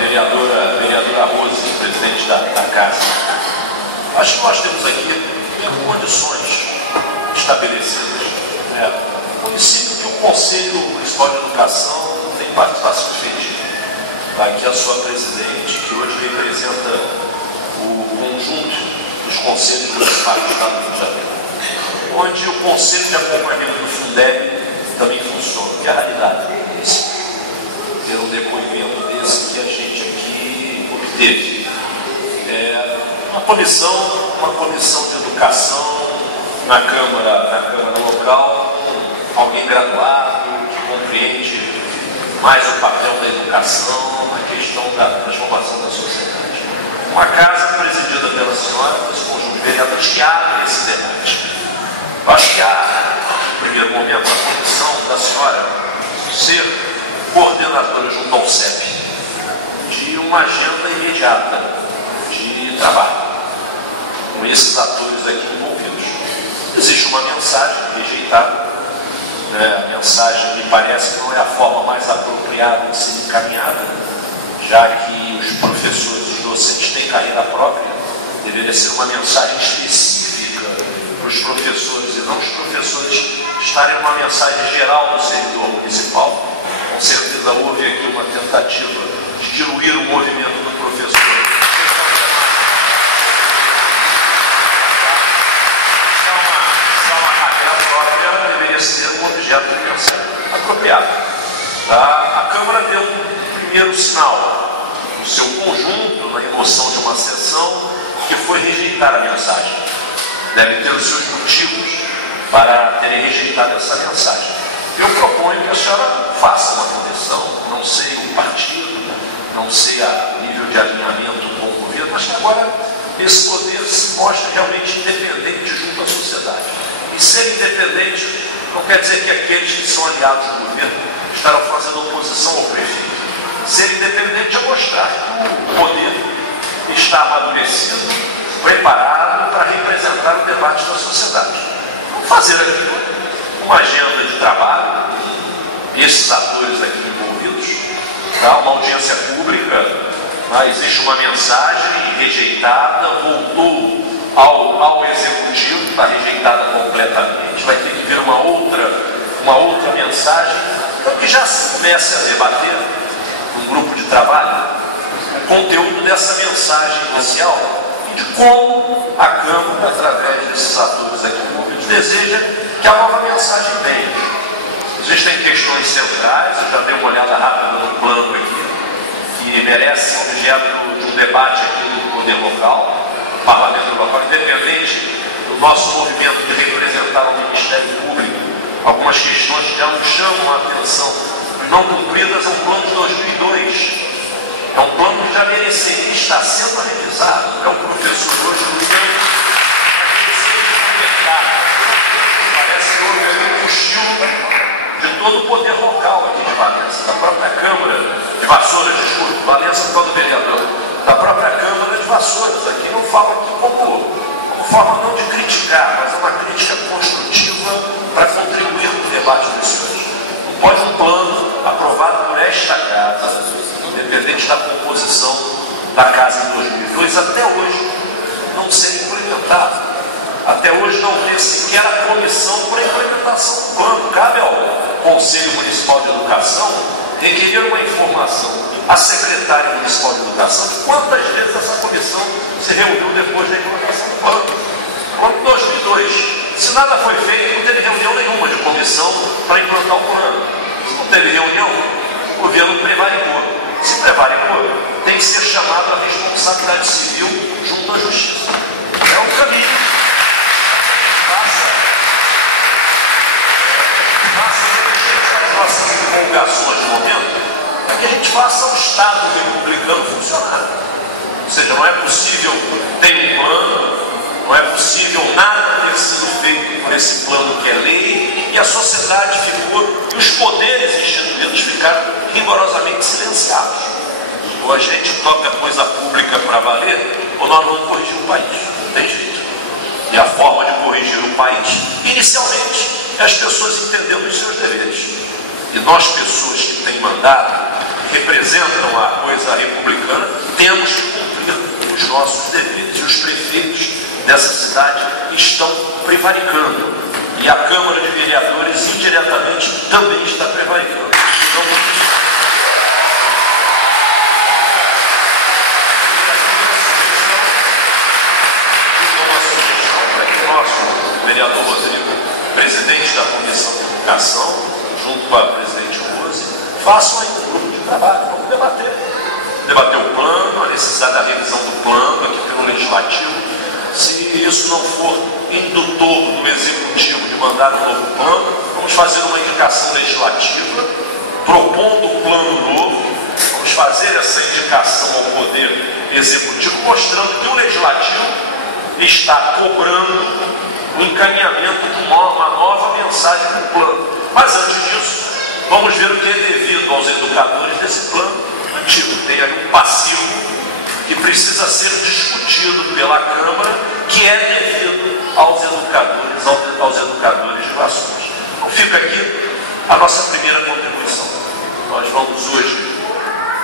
vereadora Rose, presidente da casa. Acho que nós temos aqui condições estabelecidas. O município tem o Conselho Municipal de Educação, tem participação efetiva. Está aqui a sua presidente, que hoje representa o conjunto dos conselhos municipais do Estado do Rio de Janeiro, onde o Conselho de Acompanhamento do Fundeb também funciona, que é a realidade do município. Ter um depoimento desse que a gente aqui obteve. Uma comissão de educação na Câmara local, alguém graduado, que compreende mais o papel da educação, a questão da transformação da sociedade. Uma casa presidida pela senhora, esse conjunto de vereadores que abre esse debate. Eu acho que há, no primeiro momento, a condição da senhora ser coordenadora junto ao CEP de uma agenda imediata de trabalho com esses atores aqui envolvidos. existe uma mensagem rejeitada. A mensagem me parece que não é a forma mais apropriada de ser encaminhada, já que os professores, os docentes têm carreira própria. Deveria ser uma mensagem específica para os professores e não os professores estarem numa mensagem geral do servidor municipal. Com certeza houve aqui uma tentativa de diluir o movimento do professor. Uma carreira própria deveria ser um objeto de mensagem apropriado. A Câmara deu um primeiro sinal no seu conjunto, na emoção de uma sessão, que foi rejeitar a mensagem. Deve ter os seus motivos para terem rejeitado essa mensagem. Eu proponho que a senhora faça uma correção, não sei o partido, não sei o nível de alinhamento com o governo, mas que agora esse poder se mostre realmente independente junto à sociedade. E ser independente não quer dizer que aqueles que são aliados do governo estarão fazendo oposição ao prefeito. Ser independente é mostrar que o poder está amadurecido, preparado para representar o debate da sociedade. Vamos fazer aqui uma agenda de trabalho, esses atores aqui envolvidos, uma audiência pública, existe uma mensagem rejeitada, voltou ao executivo, está rejeitada completamente, vai ter que vir uma outra mensagem, então que já se comece a debater num grupo de trabalho o conteúdo dessa mensagem inicial e de como a Câmara, através desses atores aqui envolvidos, deseja que a nova mensagem venha. Existem questões centrais, eu já dei uma olhada rápida no plano aqui, que merece ser objeto de um debate aqui no poder local, no parlamento local, independente do nosso movimento de representar o Ministério Público. Algumas questões que já nos chamam a atenção, não cumpridas, é um plano de 2002. É um plano que já mereceria estar sendo revisado. É um professor hoje lutando para mercado. Parece que houve um cochilo de todo o poder local aqui de Valença, da própria Câmara de Vassouras, desculpe, Valença todo vereador, da própria Câmara de Vassouras. Aqui não falo aqui como forma não de criticar, mas é uma crítica construtiva para contribuir no debate dos senhores. Não pode um plano aprovado por esta casa, independente da composição da casa em 2002, até hoje não ser implementado. Até hoje não ter sequer a comissão para a implementação do plano. Cabe ao Conselho Municipal de Educação requerer uma informação à Secretária Municipal de Educação de quantas vezes essa comissão se reuniu depois da implementação do plano. Plano 2002. Se nada foi feito, não teve reunião nenhuma de comissão para implantar o plano. Se não teve reunião, o governo prevaricou. Se prevaricou, tem que ser chamado à responsabilidade civil junto à Justiça. É um caminho. As nossas divulgações no momento é que a gente faça o Estado republicano funcionar. Ou seja, não é possível ter um plano, não é possível nada ter sido feito por esse plano que é lei, e a sociedade ficou, e os poderes instituídos ficaram rigorosamente silenciados. Ou a gente toca coisa pública para valer, ou nós vamos corrigir o país. Não tem jeito. E a forma de corrigir o país, inicialmente, é as pessoas entendendo os seus deveres. E nós, pessoas que têm mandato, que representam a coisa republicana, temos que cumprir os nossos deveres. E os prefeitos dessa cidade estão prevaricando. E a Câmara de Vereadores, indiretamente, também está prevaricando. Então, o vereador Rodrigo, presidente da Comissão de Educação, junto com a presidente Rose, façam aí um grupo de trabalho, vamos debater. Debater o plano, a necessidade da revisão do plano aqui pelo Legislativo. Se isso não for indutor do Executivo de mandar um novo plano, vamos fazer uma indicação legislativa, propondo um plano novo, vamos fazer essa indicação ao Poder Executivo, mostrando que o Legislativo está cobrando o encaminhamento de uma nova mensagem do plano. Mas antes disso, vamos ver o que é devido aos educadores desse plano antigo. Tem aí um passivo que precisa ser discutido pela Câmara, que é devido aos educadores, aos educadores de Vassouras. Então fica aqui a nossa primeira contribuição. Nós vamos hoje,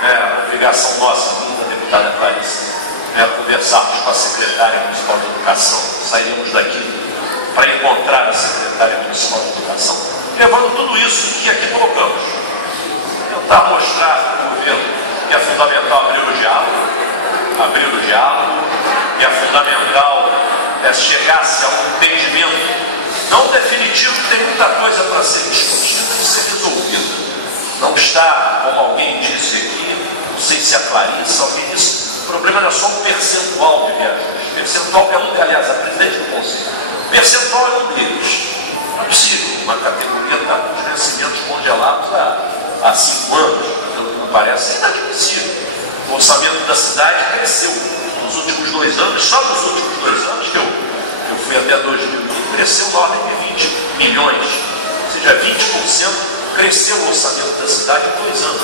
a obrigação nossa, da deputada Clarice, conversarmos com a secretária municipal de educação. Sairemos daqui para encontrar a secretária municipal de educação, levando tudo isso que aqui colocamos. Tentar mostrar para o governo que é fundamental abrir o diálogo, que é fundamental chegar-se a um entendimento, não definitivo, tem muita coisa para ser discutida e ser resolvida. Não está, como alguém disse aqui, não sei se a Clarice, alguém disse, o problema era só um percentual de viajantes. Percentual é um, aliás, a presidente do Conselho. Percentual é um deles. Não é possível uma categoria estar com os vencimentos congelados há 5 anos, não parece inadmissível. O orçamento da cidade cresceu nos últimos 2 anos, só nos últimos 2 anos, que eu fui até 2020, cresceu na ordem de 20 milhões. Ou seja, 20% cresceu o orçamento da cidade em 2 anos.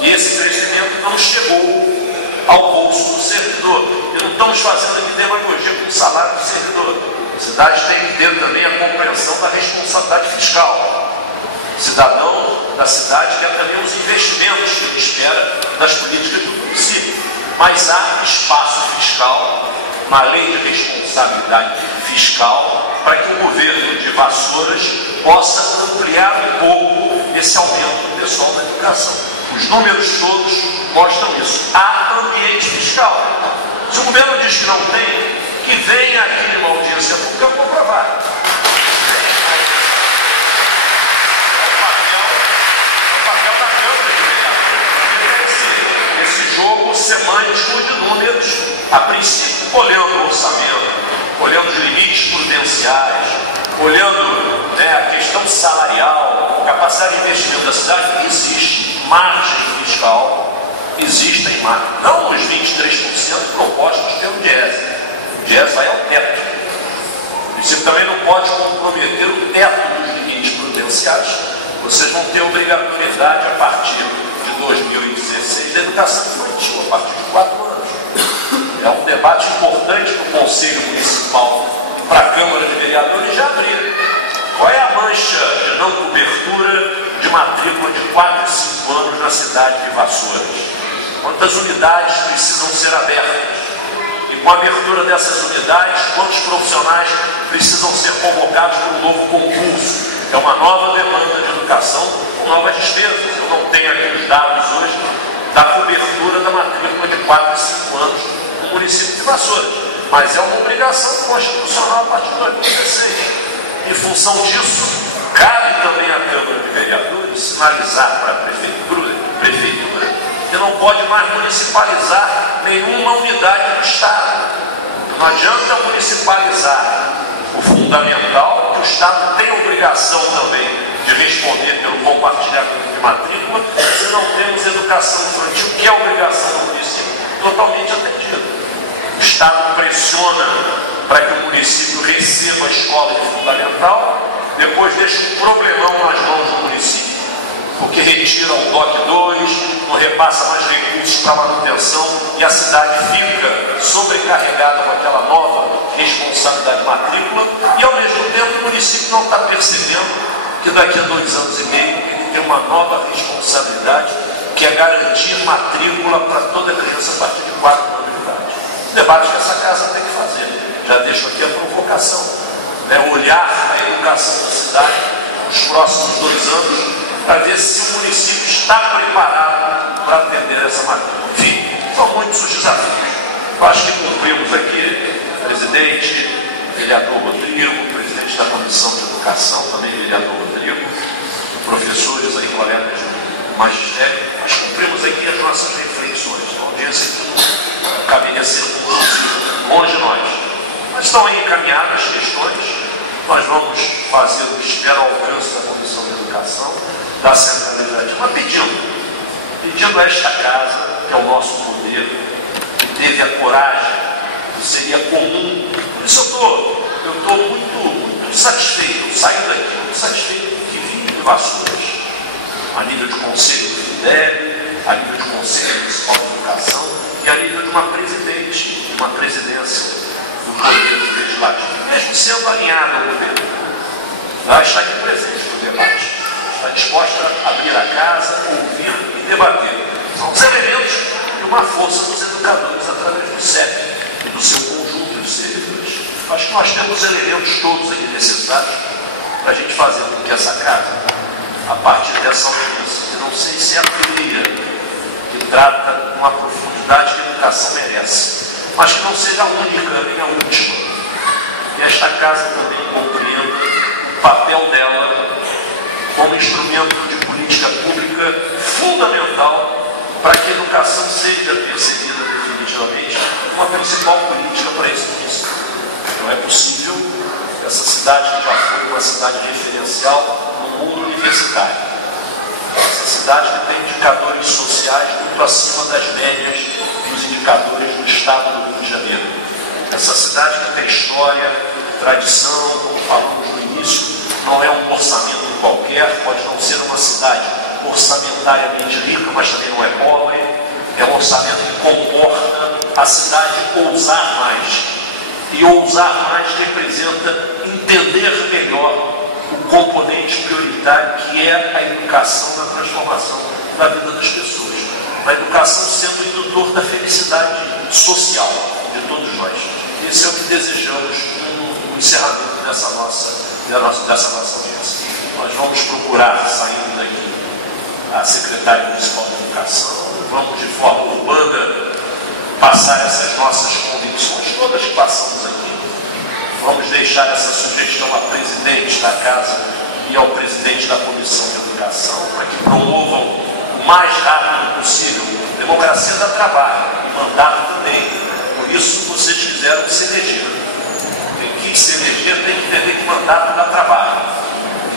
E esse crescimento não chegou ao bolso do servidor. E não estamos fazendo aqui demagogia com o salário do servidor. A cidade tem que ter também a compreensão da responsabilidade fiscal. O cidadão da cidade quer também os investimentos que ele espera das políticas do município. Mas há espaço fiscal, uma lei de responsabilidade fiscal, para que o governo de Vassouras possa ampliar um pouco esse aumento do pessoal da educação. Os números todos mostram isso. Há ambiente fiscal. Se o governo diz que não tem, que venha aqui numa audiência pública comprovar. Esse jogo semântico de números, a princípio olhando o orçamento, olhando os limites prudenciais, olhando a questão salarial, capacidade de investimento da cidade, existe margem fiscal, existem margens, não os 23% propostos pelo DIES. O DIES vai ao teto. O município também não pode comprometer o teto dos limites prudenciais. Vocês vão ter obrigatoriedade a partir de 2016 da educação infantil, a partir de 4 anos. É um debate importante para o Conselho Municipal, para a Câmara de Vereadores já abrir. Qual é a mancha de não cobertura de matrícula de 4 e 5 anos na cidade de Vassouras? Quantas unidades precisam ser abertas? E com a abertura dessas unidades, quantos profissionais precisam ser convocados para um novo concurso? É uma nova demanda de educação com novas despesas. Eu não tenho aqui os dados hoje da cobertura da matrícula de 4 e 5 anos no município de Vassouras. Mas é uma obrigação constitucional a partir de 2016. Em função disso, cabe também à Câmara de Vereadores sinalizar para a prefeitura que não pode mais municipalizar nenhuma unidade do Estado. Não adianta municipalizar o fundamental, que o Estado tem a obrigação também de responder pelo compartilhamento de matrícula, se não temos educação infantil, que é a obrigação do município, totalmente atendida. O Estado pressiona para que o município receba a escola de fundamental, depois deixa um problemão nas mãos do município, porque retira o DOC 2, não repassa mais recursos para manutenção e a cidade fica sobrecarregada com aquela nova responsabilidade de matrícula e, ao mesmo tempo, o município não está percebendo que daqui a 2 anos e meio ele tem uma nova responsabilidade, que é garantir matrícula para toda criança a partir de 4 anos de idade. Debate que essa casa tem que fazer. Já deixo aqui a provocação. Olhar a educação da cidade nos próximos 2 anos para ver se o município está preparado para atender essa matrícula. Enfim, são muitos os desafios. Eu acho que cumprimos aqui, presidente, vereador Rodrigo, presidente da Comissão de Educação, também vereador Rodrigo, professores aí, colegas de magistério, nós cumprimos aqui as nossas reflexões. A audiência caberia ser longe de nós. Mas estão aí encaminhadas as questões, nós vamos fazer o que espera ao alcance da Comissão de Educação, da Centralidade, mas pedindo a esta casa, que é o nosso poder, que teve a coragem, que seria comum. Por isso eu estou muito satisfeito, eu saio daqui muito satisfeito que vim de Vassouras, a nível de Conselho do FIDEB, a nível de Conselho Municipal de Educação e a nível de uma presidente, uma presidência do Poder Legislativo, mesmo sendo alinhado ao governo. está aqui presente no debate, está disposta a abrir a casa, ouvir e debater. São os elementos de uma força dos educadores através do CEP e do seu conjunto de servidores. Acho que nós temos elementos todos aqui necessários para a gente fazer com que essa casa, a partir dessa audiência, que não sei se é a primeira, que trata com a profundidade que a educação merece, mas que não seja a única nem a última. Que esta casa também compreenda o papel dela como instrumento de política pública fundamental para que a educação seja percebida definitivamente como a principal política para esse município. Não é possível que essa cidade, que já foi uma cidade referencial no mundo universitário, essa cidade que tem indicadores sociais muito acima das médias dos indicadores do Estado do Rio de Janeiro, essa cidade que tem história, tradição, como falamos no início, não é um orçamento qualquer, pode não ser uma cidade orçamentariamente rica, mas também não é pobre, é um orçamento que comporta a cidade ousar mais. E ousar mais representa entender melhor o componente prioritário que é a educação na transformação da vida das pessoas. A educação sendo o indutor da felicidade social de todos nós. Isso é o que desejamos no encerramento dessa nossa audiência. Nós vamos procurar, saindo daqui, a Secretaria Municipal de Educação, vamos de forma urbana passar essas nossas convicções, todas que passamos aqui. Vamos deixar essa sugestão à presidente da Casa e ao presidente da Comissão de Educação, para que promovam o mais rápido possível. Democracia dá trabalho, e mandato também. Por isso, vocês quiseram se eleger. Quem se eleger tem que entender que mandato dá trabalho.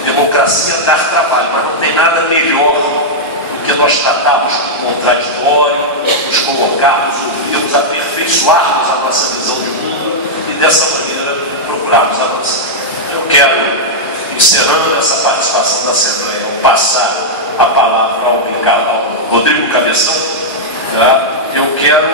Democracia dá trabalho, mas não tem nada melhor do que nós tratarmos com o contraditório, nos colocarmos, ouvirmos, aperfeiçoarmos a nossa visão de mundo e dessa maneira procurarmos avançar. Eu quero, encerrando essa participação da Assembleia, passar a palavra ao Rodrigo Cabeção. Tá? Eu quero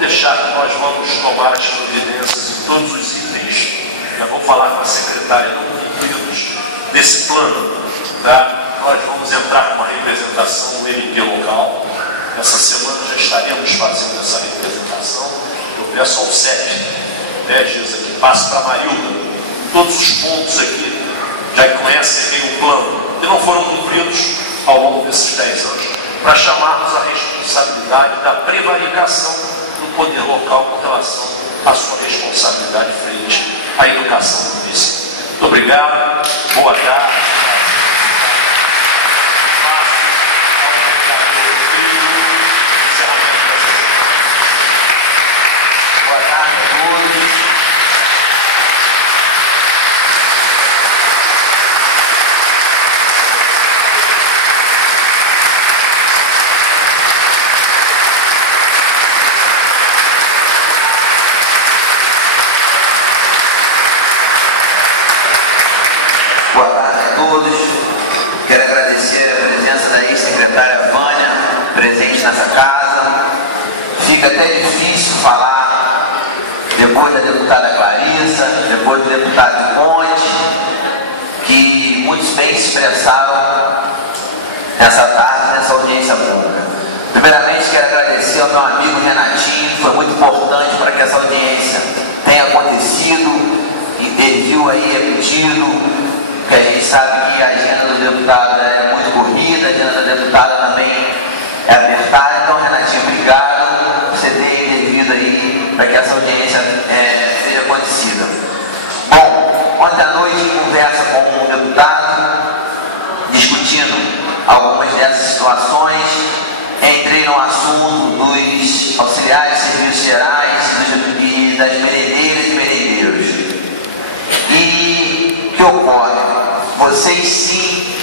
deixar que nós vamos tomar as providências em todos os itens. Já vou falar com a secretária não cumpridos desse plano. Tá? Nós vamos entrar com uma representação no MP local. Essa semana já estaremos fazendo essa representação. Eu peço ao CEP, 10 dias aqui, passe para a Marilda. Todos os pontos aqui já conhecem bem o plano, que não foram cumpridos ao longo desses 10 anos, para chamarmos a responsabilidade da prevaricação do poder local com relação à sua responsabilidade frente à educação do município. Muito obrigado, boa tarde. Quero agradecer a presença da ex-secretária Vânia, presente nessa casa. Fica até difícil falar depois da deputada Clarissa, depois do deputado Conte, que muitos bem se expressaram nessa tarde, nessa audiência pública. Primeiramente, quero agradecer ao meu amigo Renatinho, que foi muito importante para que essa audiência tenha acontecido e viu aí repetido. Que a gente sabe que a agenda do deputado é muito corrida, a agenda da deputada também é apertada. Então, Renatinho, obrigado por você ter intervido aí para que essa audiência seja acontecida. Bom, ontem à noite, em conversa com o deputado, discutindo algumas dessas situações, entrei no assunto dos auxiliares de serviços gerais e das merendeiras e merendeiros. E o que ocorre? Vocês sim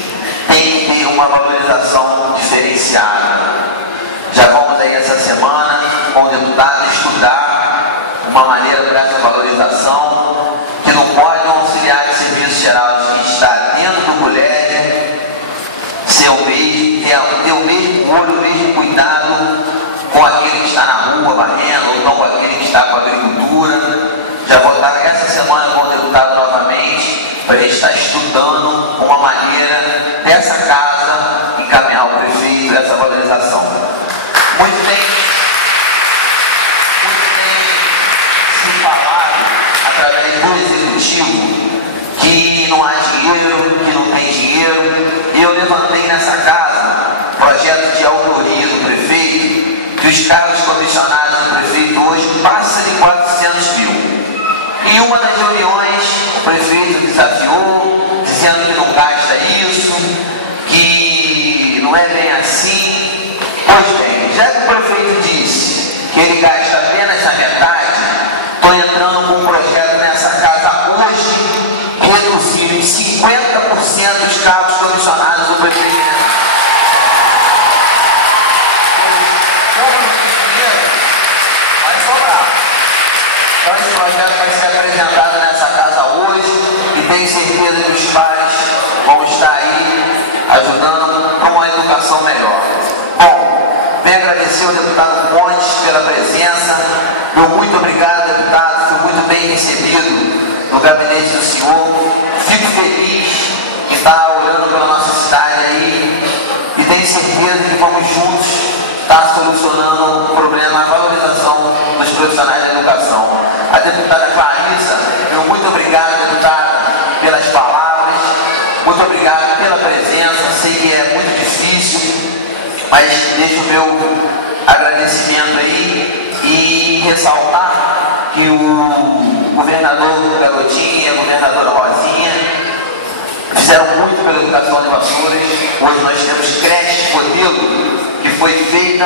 têm que ter uma valorização diferenciada. Já vamos aí essa semana com o deputado estudar uma maneira para essa valorização, que não pode um auxiliar de serviços gerais que está dentro do colégio ser o mesmo, ter o mesmo olho, o mesmo cuidado com aquele que está na rua varrendo, ou não com aquele que está com a agricultura. Já vou estar essa semana com o deputado novamente, para a gente estar estudando os cargos comissionados do prefeito hoje passa de 400 mil. Em uma das reuniões, o prefeito desafiou, dizendo que não gasta isso, que não é bem assim. Pois bem, já que o prefeito disse que ele gasta apenas a metade, estou entrando com um projeto nessa casa hoje, reduzindo em 50% os cargos comissionados do prefeito. Vai sobrar. Então esse projeto vai ser apresentado nessa casa hoje e tenho certeza que os pares vão estar aí ajudando com uma educação melhor. Bom, venho agradecer ao deputado Pontes pela presença. Meu muito obrigado, deputado. Fui muito bem recebido no gabinete do senhor. Fico feliz que está olhando pela nossa cidade aí e tenho certeza que vamos juntos estar solucionando o problema, a valorização dos profissionais da educação. A deputada Clarissa, meu muito obrigado, deputada, pelas palavras, muito obrigado pela presença. Sei que é muito difícil, mas deixo o meu agradecimento aí e ressaltar que o governador Garotinho e a governadora Rosinha fizeram muito pela educação de Vassouras. Hoje nós temos creche modelo que foi feita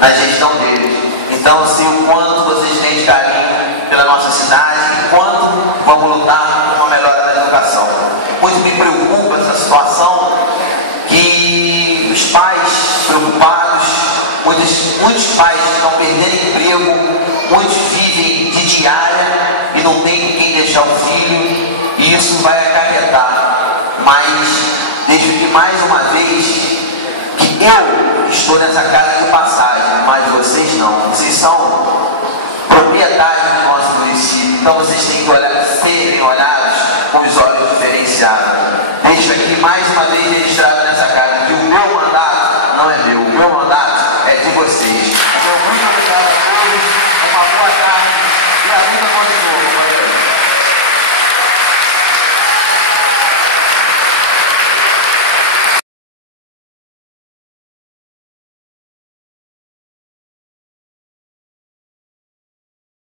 na gestão deles. Então eu sei o quanto vocês têm de carinho pela nossa cidade e quanto vamos lutar por uma melhora da educação. Muito me preocupa essa situação que os pais preocupados, muitos pais estão perdendo emprego, muitos vivem de diária e não tem com quem deixar o filho, e isso vai acarretar. Mas deixo que mais uma vez que eu estou nessa casa de passagem, mas vocês não. Vocês são proprietários do nosso município, então vocês têm que serem olhados com os olhos diferenciados. Deixo aqui mais uma vez registrado